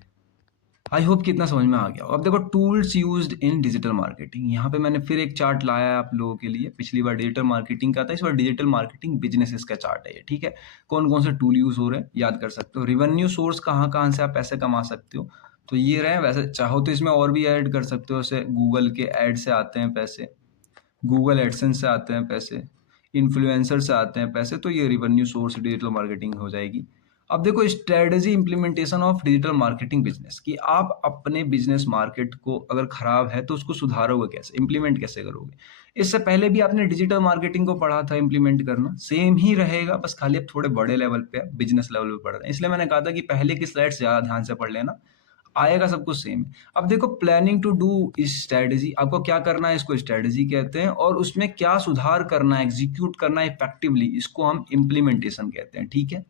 आई होप कितना समझ में आ गया हो। अब देखो tools used in digital marketing, यहाँ पे मैंने फिर एक चार्ट लाया है आप लोगों के लिए। पिछली बार डिजिटल मार्केटिंग का था, इस बार डिजिटल मार्केटिंग बिजनेसेस का चार्ट है ये, ठीक है। कौन कौन से टूल यूज हो रहे हैं याद कर सकते हो। रिवेन्यू सोर्स, कहाँ कहाँ से आप पैसे कमा सकते हो, तो ये रहे। वैसे चाहो तो इसमें और भी ऐड कर सकते हो, जैसे गूगल के ऐड से आते हैं पैसे, गूगल एडसेंस से आते हैं पैसे, इन्फ्लुएंसर से आते हैं पैसे, तो ये रिवेन्यू सोर्स डिजिटल मार्केटिंग हो जाएगी। अब देखो strategy implementation of digital marketing business, कि आप अपने बिजनेस मार्केट को अगर खराब है तो उसको सुधारोगे कैसे, इंप्लीमेंट कैसे करोगे। इससे पहले भी आपने डिजिटल मार्केटिंग को पढ़ा था, इंप्लीमेंट करना सेम ही रहेगा, बस खाली अब थोड़े बड़े लेवल पे बिजनेस लेवल पे पढ़ रहे हैं। इसलिए मैंने कहा था कि पहले की स्लाइड्स ज्यादा ध्यान से पढ़ लेना, आएगा सब कुछ सेम। अब देखो प्लानिंग टू डू इस स्ट्रेटजी, आपको क्या करना है, इसको स्ट्रेटजी कहते हैं, और उसमें क्या सुधार करना है, एग्जीक्यूट करना है इफेक्टिवली, इसको हम इम्प्लीमेंटेशन कहते हैं, ठीक है।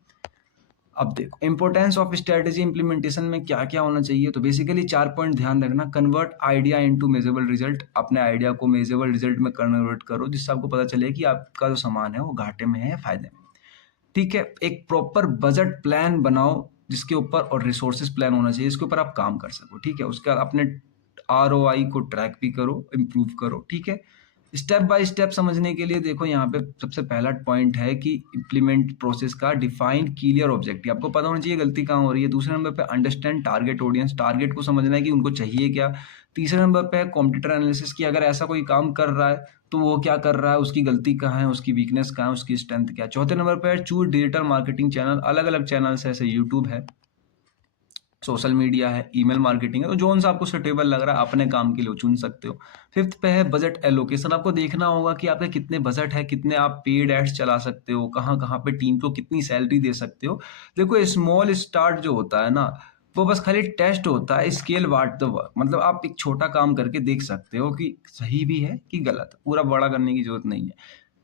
अब देखो इंपॉर्टेंस ऑफ स्ट्रेटजी इंप्लीमेंटेशन में क्या क्या होना चाहिए, तो बेसिकली 4 पॉइंट ध्यान रखना। Convert idea into measurable result, अपने आइडिया को मेजरेबल रिजल्ट में कन्वर्ट करो, जिससे आपको पता चले कि आपका जो सामान है वो घाटे में है या फायदे में, ठीक है। एक प्रॉपर बजट प्लान बनाओ जिसके ऊपर, और रिसोर्सेज प्लान होना चाहिए इसके ऊपर आप काम कर सको, ठीक है। उसके बाद अपने ROI को ट्रैक भी करो, इम्प्रूव करो, ठीक है। स्टेप बाय स्टेप समझने के लिए देखो यहाँ पे सबसे पहला पॉइंट है कि इम्प्लीमेंट प्रोसेस का डिफाइन क्लियर ऑब्जेक्टिव, आपको पता होना चाहिए गलती कहाँ हो रही है। दूसरे नंबर पे अंडरस्टैंड टारगेट ऑडियंस, टारगेट को समझना है कि उनको चाहिए क्या। तीसरे नंबर पे है कॉम्पिटिटर एनालिसिस, की अगर ऐसा कोई काम कर रहा है तो वो क्या कर रहा है, उसकी गलती कहाँ है, उसकी वीकनेस कहाँ है, उसकी स्ट्रेंथ क्या है। चौथे नंबर पे है चूज डिजिटल मार्केटिंग चैनल, अलग अलग चैनल्स है, जैसे यूट्यूब है, सोशल मीडिया है, ईमेल मार्केटिंग है, तो जो सा आपको सुटेबल लग रहा है अपने काम के लिए चुन सकते हो। फिफ्थ पे है बजट एलोकेशन, आपको देखना होगा कि आपके कितने बजट है, कितने आप पेड एड्स चला सकते हो, कहाँ कहाँ पे टीम को कितनी सैलरी दे सकते हो। देखो स्मॉल स्टार्ट जो होता है ना, वो बस खाली टेस्ट होता है, स्केल वाट द वर्क, मतलब आप एक छोटा काम करके देख सकते हो कि सही भी है कि गलत, पूरा बड़ा करने की जरूरत नहीं है।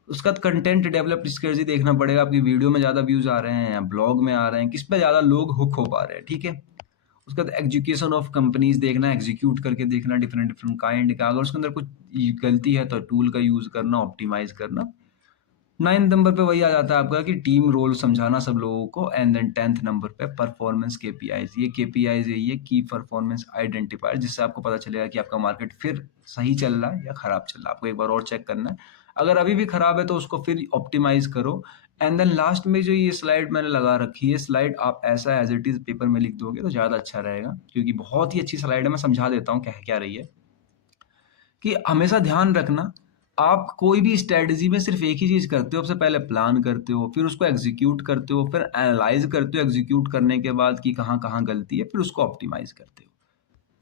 उसका कंटेंट डेवलप स्ट्रेटजी देखना पड़ेगा, आपकी वीडियो में ज़्यादा व्यूज आ रहे हैं या ब्लॉग में आ रहे हैं, किस पे ज़्यादा लोग हुक हो पा रहे हैं, ठीक है। उसके बाद एजुकेशन ऑफ कंपनीज देखना, एग्जीक्यूट करके देखना डिफरेंट डिफरेंट काइंड का, अगर उसके अंदर कुछ गलती है तो टूल का यूज करना, ऑप्टिमाइज करना। 9th नंबर पे वही आ जाता है आपका कि टीम रोल समझाना सब लोगों को। एंड देन 10th नंबर पे परफॉर्मेंस केपीआईज, ये केपीआईज है, ये की परफॉर्मेंस आइडेंटिफायर, जिससे आपको पता चलेगा कि आपका मार्केट फिर सही चल रहा है या खराब चल रहा है, आपको एक बार और चेक करना है। अगर अभी भी खराब है तो उसको फिर ऑप्टिमाइज करो। एंड देन लास्ट में जो ये स्लाइड मैंने लगा रखी है, स्लाइड आप ऐसा एज इट इज पेपर में लिख दोगे तो ज़्यादा अच्छा रहेगा, क्योंकि बहुत ही अच्छी स्लाइड है। मैं समझा देता हूँ क्या क्या रही है, कि हमेशा ध्यान रखना, आप कोई भी स्ट्रेटजी में सिर्फ एक ही चीज करते हो, सबसे पहले प्लान करते हो, फिर उसको एग्जीक्यूट करते हो, फिर एनालाइज करते हो एग्जीक्यूट करने के बाद कि कहाँ कहाँ गलती है, फिर उसको ऑप्टिमाइज करते हो,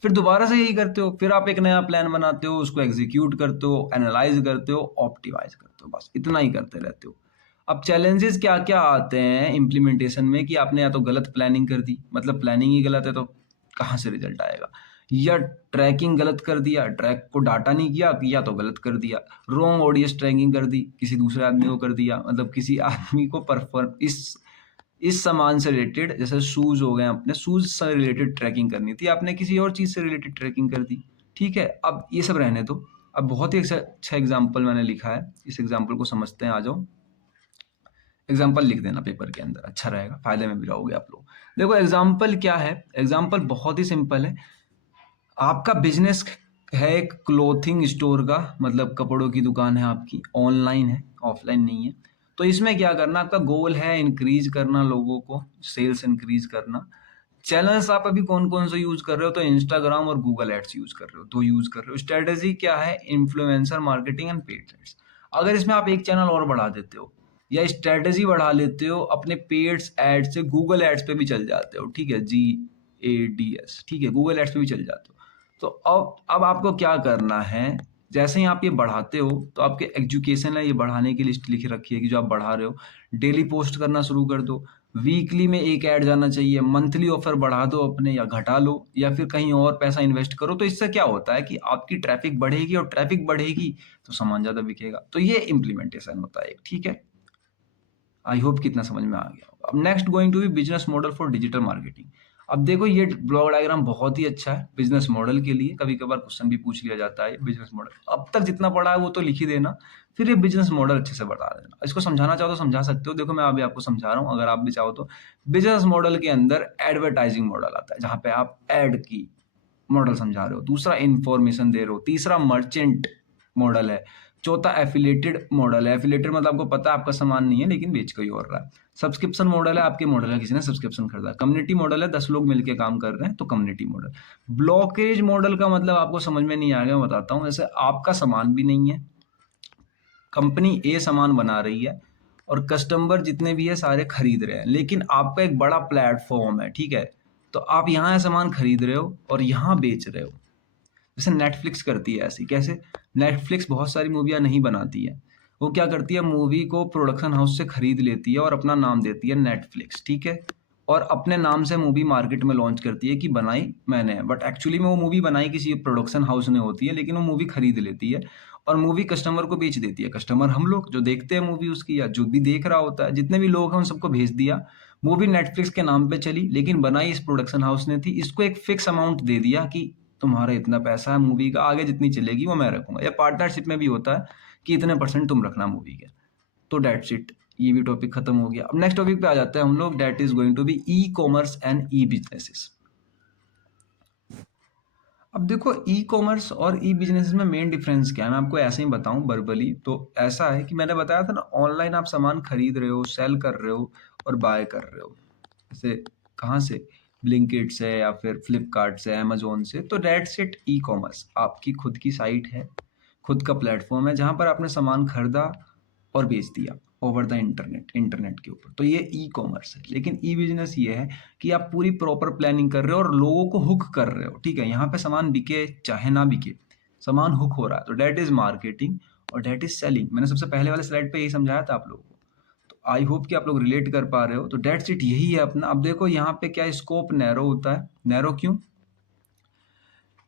फिर दोबारा से यही करते हो, फिर आप एक नया प्लान बनाते हो, उसको एग्जीक्यूट करते हो, एनालाइज करते हो, ऑप्टिमाइज करते हो, बस इतना ही करते रहते हो। अब चैलेंजेस क्या क्या आते हैं इम्प्लीमेंटेशन में, कि आपने या तो गलत प्लानिंग कर दी, मतलब प्लानिंग ही गलत है तो कहाँ से रिजल्ट आएगा, या ट्रैकिंग गलत कर दिया, ट्रैक को डाटा नहीं किया, या तो गलत कर दिया, रॉन्ग ऑडियंस ट्रैकिंग कर दी, किसी दूसरे आदमी को कर दिया, मतलब किसी आदमी को परफॉर्म इस सामान से रिलेटेड, जैसे शूज हो गए, अपने शूज से रिलेटेड ट्रैकिंग करनी थी, आपने किसी और चीज से रिलेटेड ट्रैकिंग कर दी, ठीक है। अब ये सब रहने दो। अब बहुत ही अच्छा एग्जाम्पल मैंने लिखा है, इस एग्जाम्पल को समझते हैं, आ जाओ। एग्जाम्पल लिख देना पेपर के अंदर, अच्छा रहेगा, फायदे में भी रहोगे आप लोग। देखो एग्जाम्पल क्या है, एग्जाम्पल बहुत ही सिंपल है। आपका बिजनेस है एक क्लोथिंग स्टोर का, मतलब कपड़ों की दुकान है आपकी, ऑनलाइन है, ऑफलाइन नहीं है। तो इसमें क्या करना, आपका गोल है इंक्रीज करना, लोगों को सेल्स इंक्रीज करना, चैनल्स आप अभी कौन-कौन से यूज़ कर रहे हो? तो इंस्टाग्राम और गूगल एड्स यूज़ कर रहे हो, 2 यूज़ कर रहे हो। स्ट्रैटेजी क्या है? Influencer marketing and paid ads. अगर इसमें आप एक चैनल और बढ़ा देते हो या स्ट्रैटेजी बढ़ा लेते हो, अपने पेड्स एड्स से गूगल एड्स पे भी चल जाते हो, ठीक है? GADS, ठीक है? गूगल एड्स पे भी चल जाते हो। तो अब आपको क्या करना है? जैसे ही आप ये बढ़ाते हो, तो आपके एजुकेशन है, ये बढ़ाने की लिस्ट लिख रखी है कि जो आप बढ़ा रहे हो। डेली पोस्ट करना शुरू कर दो। वीकली में 1 ऐड जाना चाहिए, मंथली ऑफर बढ़ा दो अपने या घटा लो या फिर कहीं और पैसा इन्वेस्ट करो। तो इससे क्या होता है कि आपकी ट्रैफिक बढ़ेगी और ट्रैफिक बढ़ेगी तो सामान ज़्यादा बिकेगा। तो ये इम्प्लीमेंटेशन होता है एक, ठीक है? आई होप कि इतना समझ में आ गया होगा। अब next going to be business model for digital marketing. अब देखो ये ब्लॉक डायग्राम बहुत ही अच्छा है बिजनेस मॉडल के लिए। कभी-कभार क्वेश्चन भी पूछ लिया जाता है बिजनेस मॉडल। अब तक जितना पढ़ा है वो तो लिख ही देना, फिर ये बिजनेस मॉडल अच्छे से बता देना। इसको समझाना चाहो तो समझा सकते हो। देखो मैं अभी आपको समझा रहा हूँ, अगर आप भी चाहो तो। बिजनेस मॉडल के अंदर एडवर्टाइजिंग मॉडल आता है, जहाँ पे आप ऐड की मॉडल समझा रहे हो। दूसरा इन्फॉर्मेशन दे रहे हो। तीसरा मर्चेंट मॉडल है। चौथा एफिलिएटेड मॉडल है। एफिलिएटेड मतलब आपको पता है आपका सामान नहीं है लेकिन बेच कोई और रहा है। सब्सक्रिप्शन मॉडल है, आपके मॉडल है, किसी ने सब्सक्रिप्शन खरीदा। कम्युनिटी मॉडल है, 10 लोग मिलके काम कर रहे हैं तो कम्युनिटी मॉडल। ब्लॉकेज मॉडल का मतलब आपको समझ में नहीं आएगा, मैं बताता हूँ। जैसे आपका सामान भी नहीं है, कंपनी ए सामान बना रही है और कस्टमर जितने भी है सारे खरीद रहे हैं, लेकिन आपका एक बड़ा प्लेटफॉर्म है, ठीक है? तो आप यहाँ सामान खरीद रहे हो और यहाँ बेच रहे हो। जैसे नेटफ्लिक्स करती है ऐसी। कैसे? नेटफ्लिक्स बहुत सारी मूवियाँ नहीं बनाती है। वो क्या करती है, मूवी को प्रोडक्शन हाउस से खरीद लेती है और अपना नाम देती है नेटफ्लिक्स, ठीक है? और अपने नाम से मूवी मार्केट में लॉन्च करती है कि बनाई मैंने है। बट एक्चुअली में वो मूवी बनाई किसी प्रोडक्शन हाउस ने होती है, लेकिन वो मूवी खरीद लेती है और मूवी कस्टमर को बेच देती है। कस्टमर हम लोग जो देखते हैं मूवी उसकी, या जो भी देख रहा होता है, जितने भी लोग हैं उन सबको भेज दिया। मूवी नेटफ्लिक्स के नाम पे चली लेकिन बनाई इस प्रोडक्शन हाउस ने थी। इसको एक फिक्स अमाउंट दे दिया कि तुम्हारा इतना पैसा है मूवी का, आगे जितनी चलेगी वो मैं रखूंगा। या पार्टनरशिप में भी होता है कि इतने परसेंट तुम रखना मूवी के। तो डेट्स इट। ये भी टॉपिक खत्म हो गया। अब नेक्स्ट टॉपिक पे आ जाते हैं हम लोग, that is going to be e commerce and e businesses. अब देखो ई कॉमर्स और ई बिजनेस में मेन डिफरेंस क्या है, मैं आपको ऐसे ही बताऊं वर्बली। तो ऐसा है कि मैंने बताया था ना, ऑनलाइन आप सामान खरीद रहे हो, सेल कर रहे हो और बाय कर रहे हो। जैसे कहाँ से? ब्लिंकिट से या फिर फ्लिपकार्ट से, अमेजोन से। तो डेट्स इट। ई कॉमर्स आपकी खुद की साइट है, खुद का प्लेटफॉर्म है, जहां पर आपने सामान खरीदा और बेच दिया ओवर द इंटरनेट के ऊपर। तो ये ई कॉमर्स है। लेकिन ई बिजनेस ये है कि आप पूरी प्रॉपर प्लानिंग कर रहे हो और लोगों को हुक कर रहे हो, ठीक है? यहाँ पे सामान बिके चाहे ना बिके, सामान हुक हो रहा है। तो डेट इज मार्केटिंग और डेट इज सेलिंग। मैंने सबसे पहले वाले स्लाइड पे यही समझाया था आप लोगों को। तो आई होप कि आप लोग रिलेट कर पा रहे हो। तो डेट्स इट, यही है अपना। अब देखो यहाँ पे क्या स्कोप नैरो होता है। नैरो क्यों?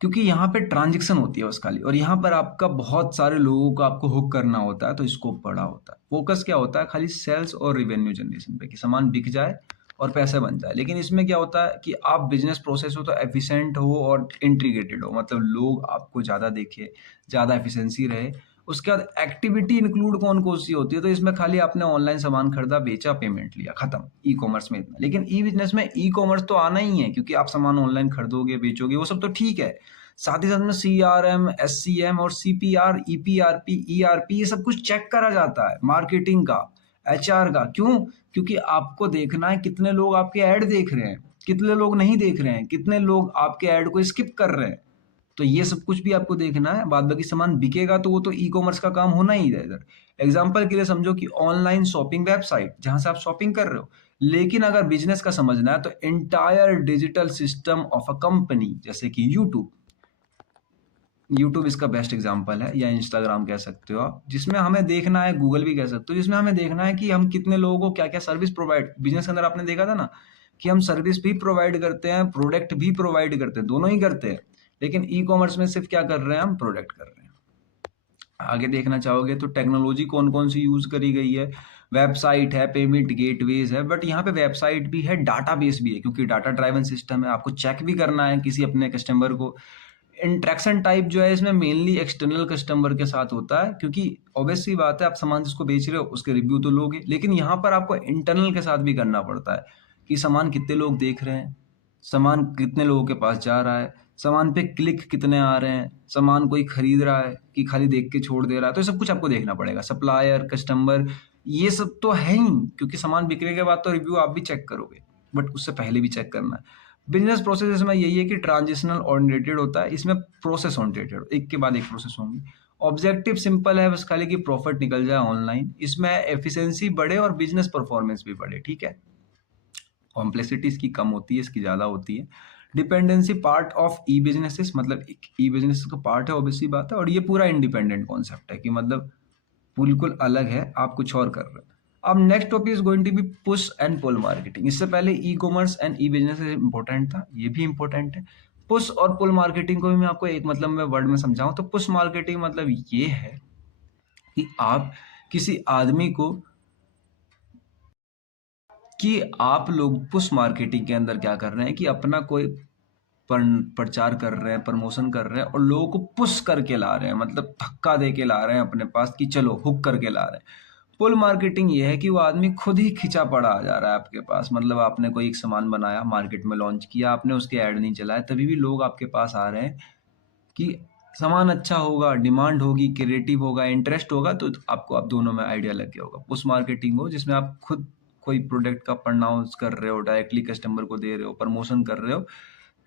क्योंकि यहाँ पे ट्रांजेक्शन होती है बस खाली, और यहाँ पर आपका बहुत सारे लोगों को आपको हुक करना होता है, तो स्कोप बड़ा होता है। फोकस क्या होता है? खाली सेल्स और रिवेन्यू जनरेशन पे, कि सामान बिक जाए और पैसे बन जाए। लेकिन इसमें क्या होता है कि आप बिजनेस प्रोसेस हो तो एफिशिएंट हो और इंटीग्रेटेड हो, मतलब लोग आपको ज़्यादा देखे, ज़्यादा एफिशिएंसी रहे। उसके बाद एक्टिविटी इंक्लूड कौन कौन सी होती है? तो इसमें खाली आपने ऑनलाइन सामान खरीदा, बेचा, पेमेंट लिया, खत्म। ई कॉमर्स में इतना। लेकिन ई बिजनेस में ई कॉमर्स तो आना ही है, क्योंकि आप सामान ऑनलाइन खरीदोगे, बेचोगे, वो सब तो ठीक है। साथ ही साथ में CRM, SCM और CPR, EPRP, ERP, ये सब कुछ चेक करा जाता है। मार्केटिंग का, HR का। क्यों? क्योंकि आपको देखना है कितने लोग आपके ऐड देख रहे हैं, कितने लोग नहीं देख रहे हैं, कितने लोग आपके ऐड को स्किप कर रहे हैं। तो ये सब कुछ भी आपको देखना है। बाद बाकी सामान बिकेगा तो वो तो ई कॉमर्स का काम होना ही है इधर। एग्जाम्पल के लिए समझो कि ऑनलाइन शॉपिंग वेबसाइट जहां से आप शॉपिंग कर रहे हो। लेकिन अगर बिजनेस का समझना है तो entire digital system of a company, जैसे कि यूट्यूब इसका बेस्ट एग्जांपल है, या इंस्टाग्राम कह सकते हो आप, जिसमें हमें देखना है, गूगल भी कह सकते हो, जिसमें हमें देखना है कि हम कितने लोगों को क्या क्या सर्विस प्रोवाइड। बिजनेस के अंदर आपने देखा था ना कि हम सर्विस भी प्रोवाइड करते हैं, प्रोडक्ट भी प्रोवाइड करते हैं, दोनों ही करते हैं। लेकिन ई कॉमर्स में सिर्फ क्या कर रहे हैं, हम प्रोडक्ट कर रहे हैं। आगे देखना चाहोगे तो टेक्नोलॉजी कौन कौन सी यूज करी गई है। वेबसाइट है, पेमेंट गेटवेज है, बट यहाँ पे वेबसाइट भी है, डाटाबेस भी है, क्योंकि डाटा ड्राइवन सिस्टम है। आपको चेक भी करना है किसी अपने कस्टमर को। इंट्रैक्शन टाइप जो है इसमें मेनली एक्सटर्नल कस्टमर के साथ होता है, क्योंकि ऑब्वियस सी बात है, आप सामान जिसको बेच रहे हो उसके रिव्यू तो लोगे, लेकिन यहाँ पर आपको इंटरनल के साथ भी करना पड़ता है कि सामान कितने लोग देख रहे हैं, सामान कितने लोगों के पास जा रहा है, सामान पे क्लिक कितने आ रहे हैं, सामान कोई खरीद रहा है कि खाली देख के छोड़ दे रहा है। तो ये सब कुछ आपको देखना पड़ेगा। सप्लायर, कस्टमर, ये सब तो है ही, क्योंकि सामान बिकने के बाद तो रिव्यू आप भी चेक करोगे, बट उससे पहले भी चेक करना है। बिजनेस प्रोसेस इसमें यही है कि ट्रांजिशनल ओरिएंटेड होता है, इसमें प्रोसेस ओरिएंटेड, एक के बाद एक प्रोसेस होंगी। ऑब्जेक्टिव सिंपल है, बस खाली कि प्रॉफिट निकल जाए ऑनलाइन। इसमें एफिशिएंसी बढ़े और बिजनेस परफॉर्मेंस भी बढ़े, ठीक है। कॉम्प्लेक्सिटी इसकी कम होती है, इसकी ज़्यादा होती है। Dependency part of E businesses, मतलब ई बिजनेस का पार्ट है, ऑब्वियसली बात है। और ये पूरा इंडिपेंडेंट कॉन्सेप्ट है कि मतलब बिल्कुल अलग है, आप कुछ और कर रहे हो। अब next topic is going to be push and pull marketing. इससे पहले e commerce and e business important था, ये भी इंपॉर्टेंट है। पुश और पुल मार्केटिंग को भी मैं आपको एक मतलब में वर्ड में समझाऊं तो पुश मार्केटिंग मतलब ये है कि आप किसी आदमी को, कि आप लोग पुश मार्केटिंग के अंदर क्या कर रहे हैं कि अपना कोई प्रचार कर रहे हैं, प्रमोशन कर रहे हैं और लोगों को पुश करके ला रहे हैं, मतलब धक्का दे के ला रहे हैं अपने पास कि चलो हुक करके ला रहे हैं। पुल मार्केटिंग ये है कि वो आदमी खुद ही खिंचा पड़ा आ जा रहा है आपके पास। मतलब आपने कोई एक सामान बनाया, मार्केट में लॉन्च किया, आपने उसके ऐड नहीं चलाए, तभी भी लोग आपके पास आ रहे हैं कि सामान अच्छा होगा, डिमांड होगी, क्रिएटिव होगा, इंटरेस्ट होगा, तो आपको, आप दोनों में आइडिया लग गया होगा। पुश मार्केटिंग हो जिसमें आप खुद कोई प्रोडक्ट का प्रनाउंस कर रहे हो, डायरेक्टली कस्टमर को दे रहे हो, प्रमोशन कर रहे हो,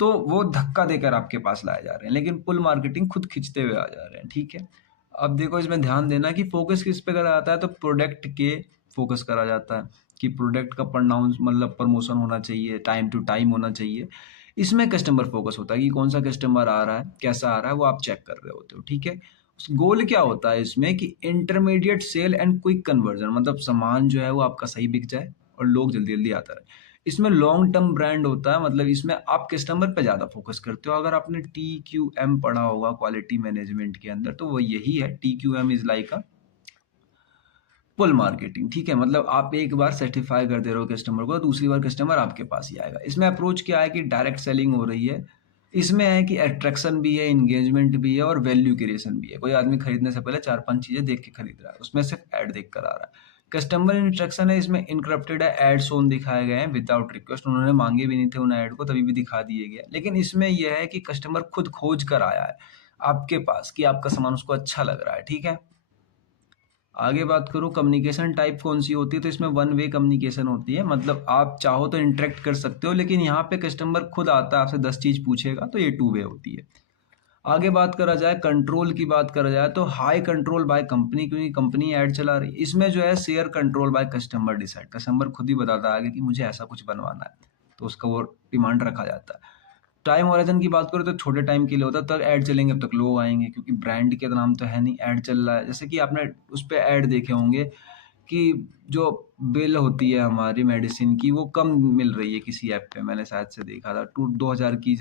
तो वो धक्का देकर आपके पास लाए जा रहे हैं। लेकिन पुल मार्केटिंग खुद खींचते हुए आ जा रहे हैं, ठीक है। अब देखो इसमें ध्यान देना कि फोकस किस पे करा जाता है, तो प्रोडक्ट के फोकस करा जाता है कि प्रोडक्ट का प्रनाउंस मतलब प्रमोशन होना चाहिए, टाइम टू टाइम होना चाहिए। इसमें कस्टमर फोकस होता है कि कौन सा कस्टमर आ रहा है, कैसा आ रहा है, वो आप चेक कर रहे होते हो, ठीक है। गोल क्या होता है इसमें कि intermediate sale and quick conversion, मतलब सामान जो है वो आपका सही बिक जाए और लोग जल्दी जल्दी आता रहे। इसमें लॉन्ग टर्म ब्रांड होता है, मतलब इसमें आप कस्टमर पे ज़्यादा फोकस करते हो। अगर आपने TQM पढ़ा होगा क्वालिटी मैनेजमेंट के अंदर, तो वो यही है। TQM is like a pull marketing, ठीक है। मतलब आप एक बार सर्टिफाई कर दे रहे हो कस्टमर को, दूसरी बार कस्टमर आपके पास ही आएगा। इसमें अप्रोच क्या है कि डायरेक्ट सेलिंग हो रही है। इसमें है कि अट्रैक्शन भी है, इंगेजमेंट भी है और वैल्यू क्रिएशन भी है। कोई आदमी खरीदने से पहले 4-5 चीजें देख के खरीद रहा है, उसमें सिर्फ ऐड देख कर आ रहा है। कस्टमर इंटरेक्शन है, इसमें इनक्रप्टेड है, एड सोन दिखाए गए हैं विदाउट रिक्वेस्ट, उन्होंने मांगे भी नहीं थे उन ऐड को, तभी भी दिखा दिए गए। लेकिन इसमें यह है कि कस्टमर खुद खोज कर आया है आपके पास कि आपका सामान उसको अच्छा लग रहा है, ठीक है। आगे बात करूँ कम्युनिकेशन टाइप कौन सी होती है, तो इसमें वन वे कम्युनिकेशन होती है। मतलब आप चाहो तो इंटरेक्ट कर सकते हो, लेकिन यहाँ पे कस्टमर खुद आता है, आपसे 10 चीज पूछेगा, तो ये टू वे होती है। आगे बात करा जाए कंट्रोल की, बात करा जाए तो हाई कंट्रोल बाय कंपनी, क्योंकि कंपनी ऐड चला रही है। इसमें जो है share control by customer decide, customer खुद ही बताता है आगे कि मुझे ऐसा कुछ बनवाना है, तो उसका वो डिमांड रखा जाता है। टाइम होराइजन की बात करें तो छोटे टाइम के लिए होता है, तब ऐड चलेंगे, अब तक लोग आएंगे, क्योंकि ब्रांड के नाम तो है नहीं, ऐड चल रहा है। जैसे कि आपने उस पर ऐड देखे होंगे कि जो बिल होती है हमारी मेडिसिन की, वो कम मिल रही है किसी ऐप पे, मैंने शायद से देखा था, 2000 की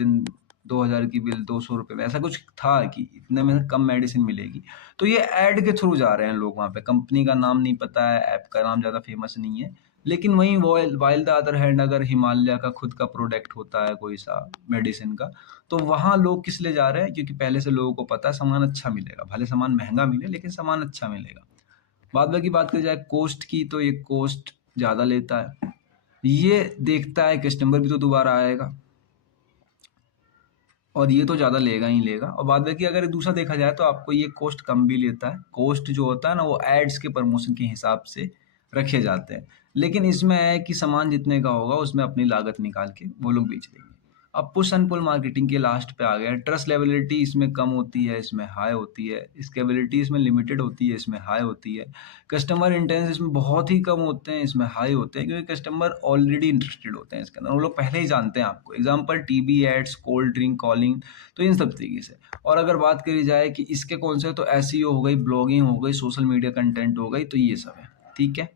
2000 की बिल 200 रुपये में, ऐसा कुछ था कि इतने में कम मेडिसिन मिलेगी। तो ये ऐड के थ्रू जा रहे हैं लोग वहाँ पे, कंपनी का नाम नहीं पता है, ऐप का नाम ज़्यादा फेमस नहीं है। लेकिन वहीं वाइल द अदर हैंड, अगर हिमालय का खुद का प्रोडक्ट होता है कोई सा मेडिसिन का, तो वहाँ लोग किस लिए जा रहे हैं, क्योंकि पहले से लोगों को पता है सामान अच्छा मिलेगा, भले सामान महंगा मिले लेकिन सामान अच्छा मिलेगा। बाद में की बात करी जाए कोस्ट की, तो ये कोस्ट ज़्यादा लेता है, ये देखता है कस्टमर भी तो दोबारा आएगा, और ये तो ज़्यादा लेगा ही लेगा। और बाद में कि अगर दूसरा देखा जाए तो आपको ये कोस्ट कम भी लेता है। कोस्ट जो होता है ना, वो एड्स के प्रमोशन के हिसाब से रखे जाते हैं। लेकिन इसमें है कि सामान जितने का होगा उसमें अपनी लागत निकाल के वो लोग बेच देंगे। अब पुश एंड पुल मार्केटिंग के लास्ट पे आ गया। ट्रस्ट लेबिलिटी इसमें कम होती है, इसमें हाई होती है। स्केबिलिटी इसमें लिमिटेड होती है, इसमें हाई होती है। कस्टमर इंटेंस इसमें बहुत ही कम होते हैं, इसमें हाई होते हैं, क्योंकि कस्टमर ऑलरेडी इंटरेस्टेड होते हैं इसके अंदर, वो लोग पहले ही जानते हैं आपको। Example TV ads, cold drink, calling, तो इन सब तरीके से। और अगर बात करी जाए कि इसके कौन से, तो एसईओ हो गई, ब्लॉगिंग हो गई, सोशल मीडिया कंटेंट हो गई, तो ये सब है, ठीक है।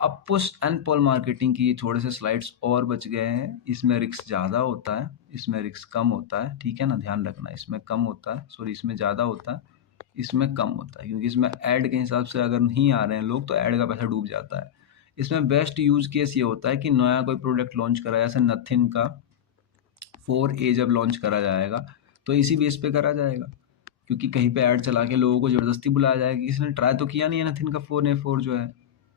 अब पुश एंड पुल मार्केटिंग की थोड़े से स्लाइड्स और बच गए हैं। इसमें रिस्क ज़्यादा होता है, इसमें रिस्क कम होता है, ठीक है ना, ध्यान रखना। इसमें कम होता है, सॉरी, इसमें ज़्यादा होता है, इसमें कम होता है, क्योंकि इसमें ऐड के हिसाब से अगर नहीं आ रहे हैं लोग तो ऐड का पैसा डूब जाता है। इसमें बेस्ट यूज केस ये होता है कि नया कोई प्रोडक्ट लॉन्च करा, जैसे नथिंग का 4A जब लॉन्च करा जाएगा, तो इसी बेस पे करा जाएगा, क्योंकि कहीं पे ऐड चला के लोगों को ज़बरदस्ती बुलाया जाएगा, किसी ने ट्राई तो किया नहीं है नथिंग का 4A4 जो है,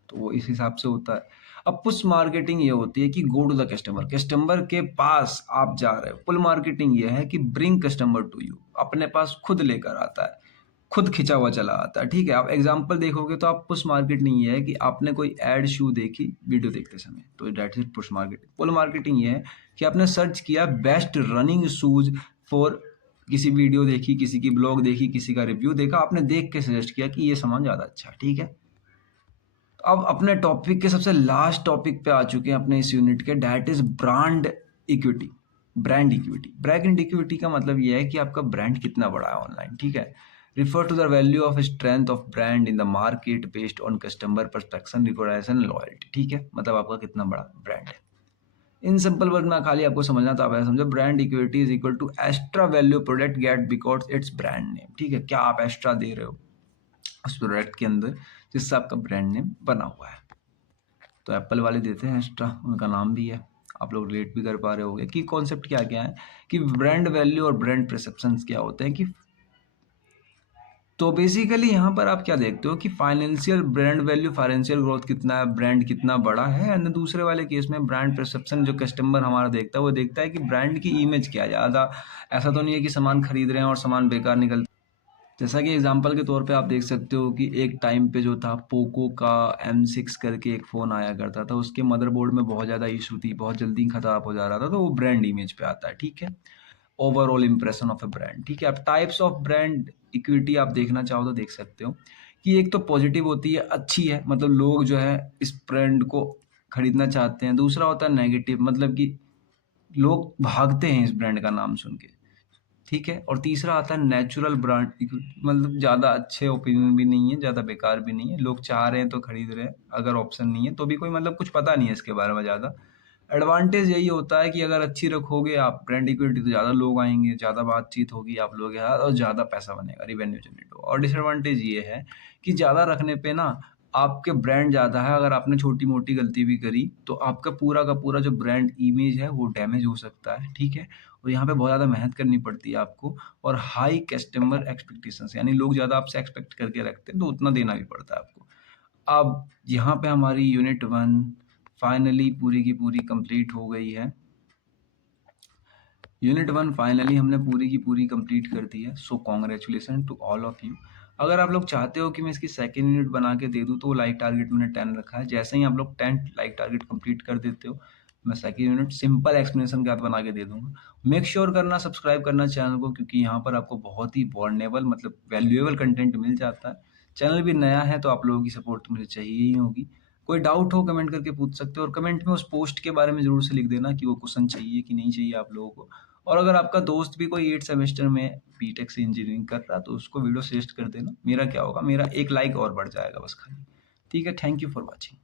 तो वो इस हिसाब से होता है। अब पुश मार्केटिंग ये होती है कि go to the customer, customer के पास आप जा रहे हो। पुल मार्केटिंग ये है कि ब्रिंग कस्टमर टू यू, अपने पास खुद लेकर आता है, खुद खिंचा हुआ चला आता है, ठीक है? आप एग्ज़ाम्पल देखोगे तो आप पुश मार्केट नहीं है कि आपने कोई एड शू देखी वीडियो देखते समय, तो that is push marketing. Pull marketing ये है कि आपने सर्च किया बेस्ट रनिंग शूज़ फॉर, किसी वीडियो देखी, किसी की ब्लॉग देखी, किसी का रिव्यू देखा, आपने देख के सजेस्ट किया कि ये सामान ज़्यादा अच्छा है, ठीक है? अब अपने टॉपिक के सबसे लास्ट टॉपिक पे आ चुके हैं अपने इस यूनिट के, that is brand equity. Brand equity, brand equity का मतलब ये है कि आपका ब्रांड कितना बड़ा है ऑनलाइन, ठीक है? Refer to the value of strength of brand in the market based on customer perception, recognition, loyalty, ठीक है? मतलब आपका कितना बड़ा ब्रांड है। इन सिंपल वर्ड में खाली आपको समझना, तो आप ऐसा समझो, brand equity is equal to extra value product get because it's brand name, ठीक है? क्या आप एक्स्ट्रा दे रहे हो उस प्रोडक्ट के अंदर जिससे आपका ब्रांड नेम बना हुआ है। तो एप्पल वाले देते हैं एक्स्ट्रा, उनका नाम भी है, आप लोग रिलेट भी कर पा रहे होंगे कि कॉन्सेप्ट क्या क्या है, कि ब्रांड वैल्यू और ब्रांड परसेप्शंस क्या होते हैं। कि तो बेसिकली यहाँ पर आप क्या देखते हो कि financial brand value, financial growth कितना है, ब्रांड कितना बड़ा है, एंड दूसरे वाले केस में ब्रांड परसेप्शन, जो कस्टमर हमारा देखता है वो देखता है कि ब्रांड की इमेज क्या है। ज़्यादा ऐसा तो नहीं है कि सामान खरीद रहे हैं और सामान बेकार निकल। जैसा कि एग्जांपल के तौर पे आप देख सकते हो कि एक टाइम पे जो था पोको का M6 करके एक फ़ोन आया करता था, उसके मदरबोर्ड में बहुत ज़्यादा इशू थी, बहुत जल्दी ख़राब हो जा रहा था, तो वो ब्रांड इमेज पे आता है, ठीक है? Overall impression of a brand, ठीक है? आप टाइप्स ऑफ ब्रांड इक्विटी आप देखना चाहो तो देख सकते हो कि एक तो पॉजिटिव होती है, अच्छी है, मतलब लोग जो है इस ब्रांड को खरीदना चाहते हैं। दूसरा होता है नेगेटिव, मतलब कि लोग भागते हैं इस ब्रांड का नाम सुन के, ठीक है? और तीसरा आता है नेचुरल ब्रांड इक्विटी, मतलब ज़्यादा अच्छे ओपिनियन भी नहीं है, ज़्यादा बेकार भी नहीं है, लोग चाह रहे हैं तो खरीद रहे हैं, अगर ऑप्शन नहीं है तो भी कोई मतलब कुछ पता नहीं है इसके बारे में ज़्यादा। एडवांटेज यही होता है कि अगर अच्छी रखोगे आप ब्रांड इक्विटी तो ज़्यादा लोग आएंगे, ज़्यादा बातचीत होगी आप लोगों के साथ और ज़्यादा पैसा बनेगा, रिवेन्यू जनरेट होगा। और डिसएडवांटेज ये है कि ज़्यादा रखने पे ना आपके ब्रांड ज़्यादा है, अगर आपने छोटी मोटी गलती भी करी तो आपका पूरा का पूरा जो ब्रांड इमेज है वो डैमेज हो सकता है, ठीक है? और यहाँ पे बहुत ज़्यादा मेहनत करनी पड़ती है आपको, और हाई कस्टमर एक्सपेक्टेशंस, यानी लोग ज़्यादा आपसे एक्सपेक्ट करके रखते हैं तो उतना देना भी पड़ता है आपको। अब यहाँ पे हमारी यूनिट 1 फाइनली पूरी की पूरी कंप्लीट हो गई है। यूनिट 1 फाइनली हमने पूरी की पूरी कंप्लीट कर दी है, so congratulation to all of you. अगर आप लोग चाहते हो कि मैं इसकी सेकंड यूनिट बना के दे दूँ तो लाइक टारगेट मैंने 10 रखा है, जैसे ही आप लोग 10 लाइक टारगेट कंप्लीट कर देते हो मैं सेकंड यूनिट सिंपल एक्सप्लेनेशन के साथ बना के दे दूंगा। मेक श्योर करना सब्सक्राइब करना चैनल को, क्योंकि यहाँ पर आपको बहुत ही वॉल्नेबल मतलब वैल्यूएबल कंटेंट मिल जाता है। चैनल भी नया है तो आप लोगों की सपोर्ट तो मुझे चाहिए ही होगी। कोई डाउट हो कमेंट करके पूछ सकते हो, और कमेंट में उस पोस्ट के बारे में ज़रूर से लिख देना कि वो क्वेश्चन चाहिए कि नहीं चाहिए आप लोगों को। और अगर आपका दोस्त भी कोई 8 सेमेस्टर में बीटेक से इंजीनियरिंग कर रहा है तो उसको वीडियो सजेस्ट कर देना। मेरा क्या होगा, मेरा एक लाइक और बढ़ जाएगा बस खाली। ठीक है, थैंक यू फॉर वॉचिंग।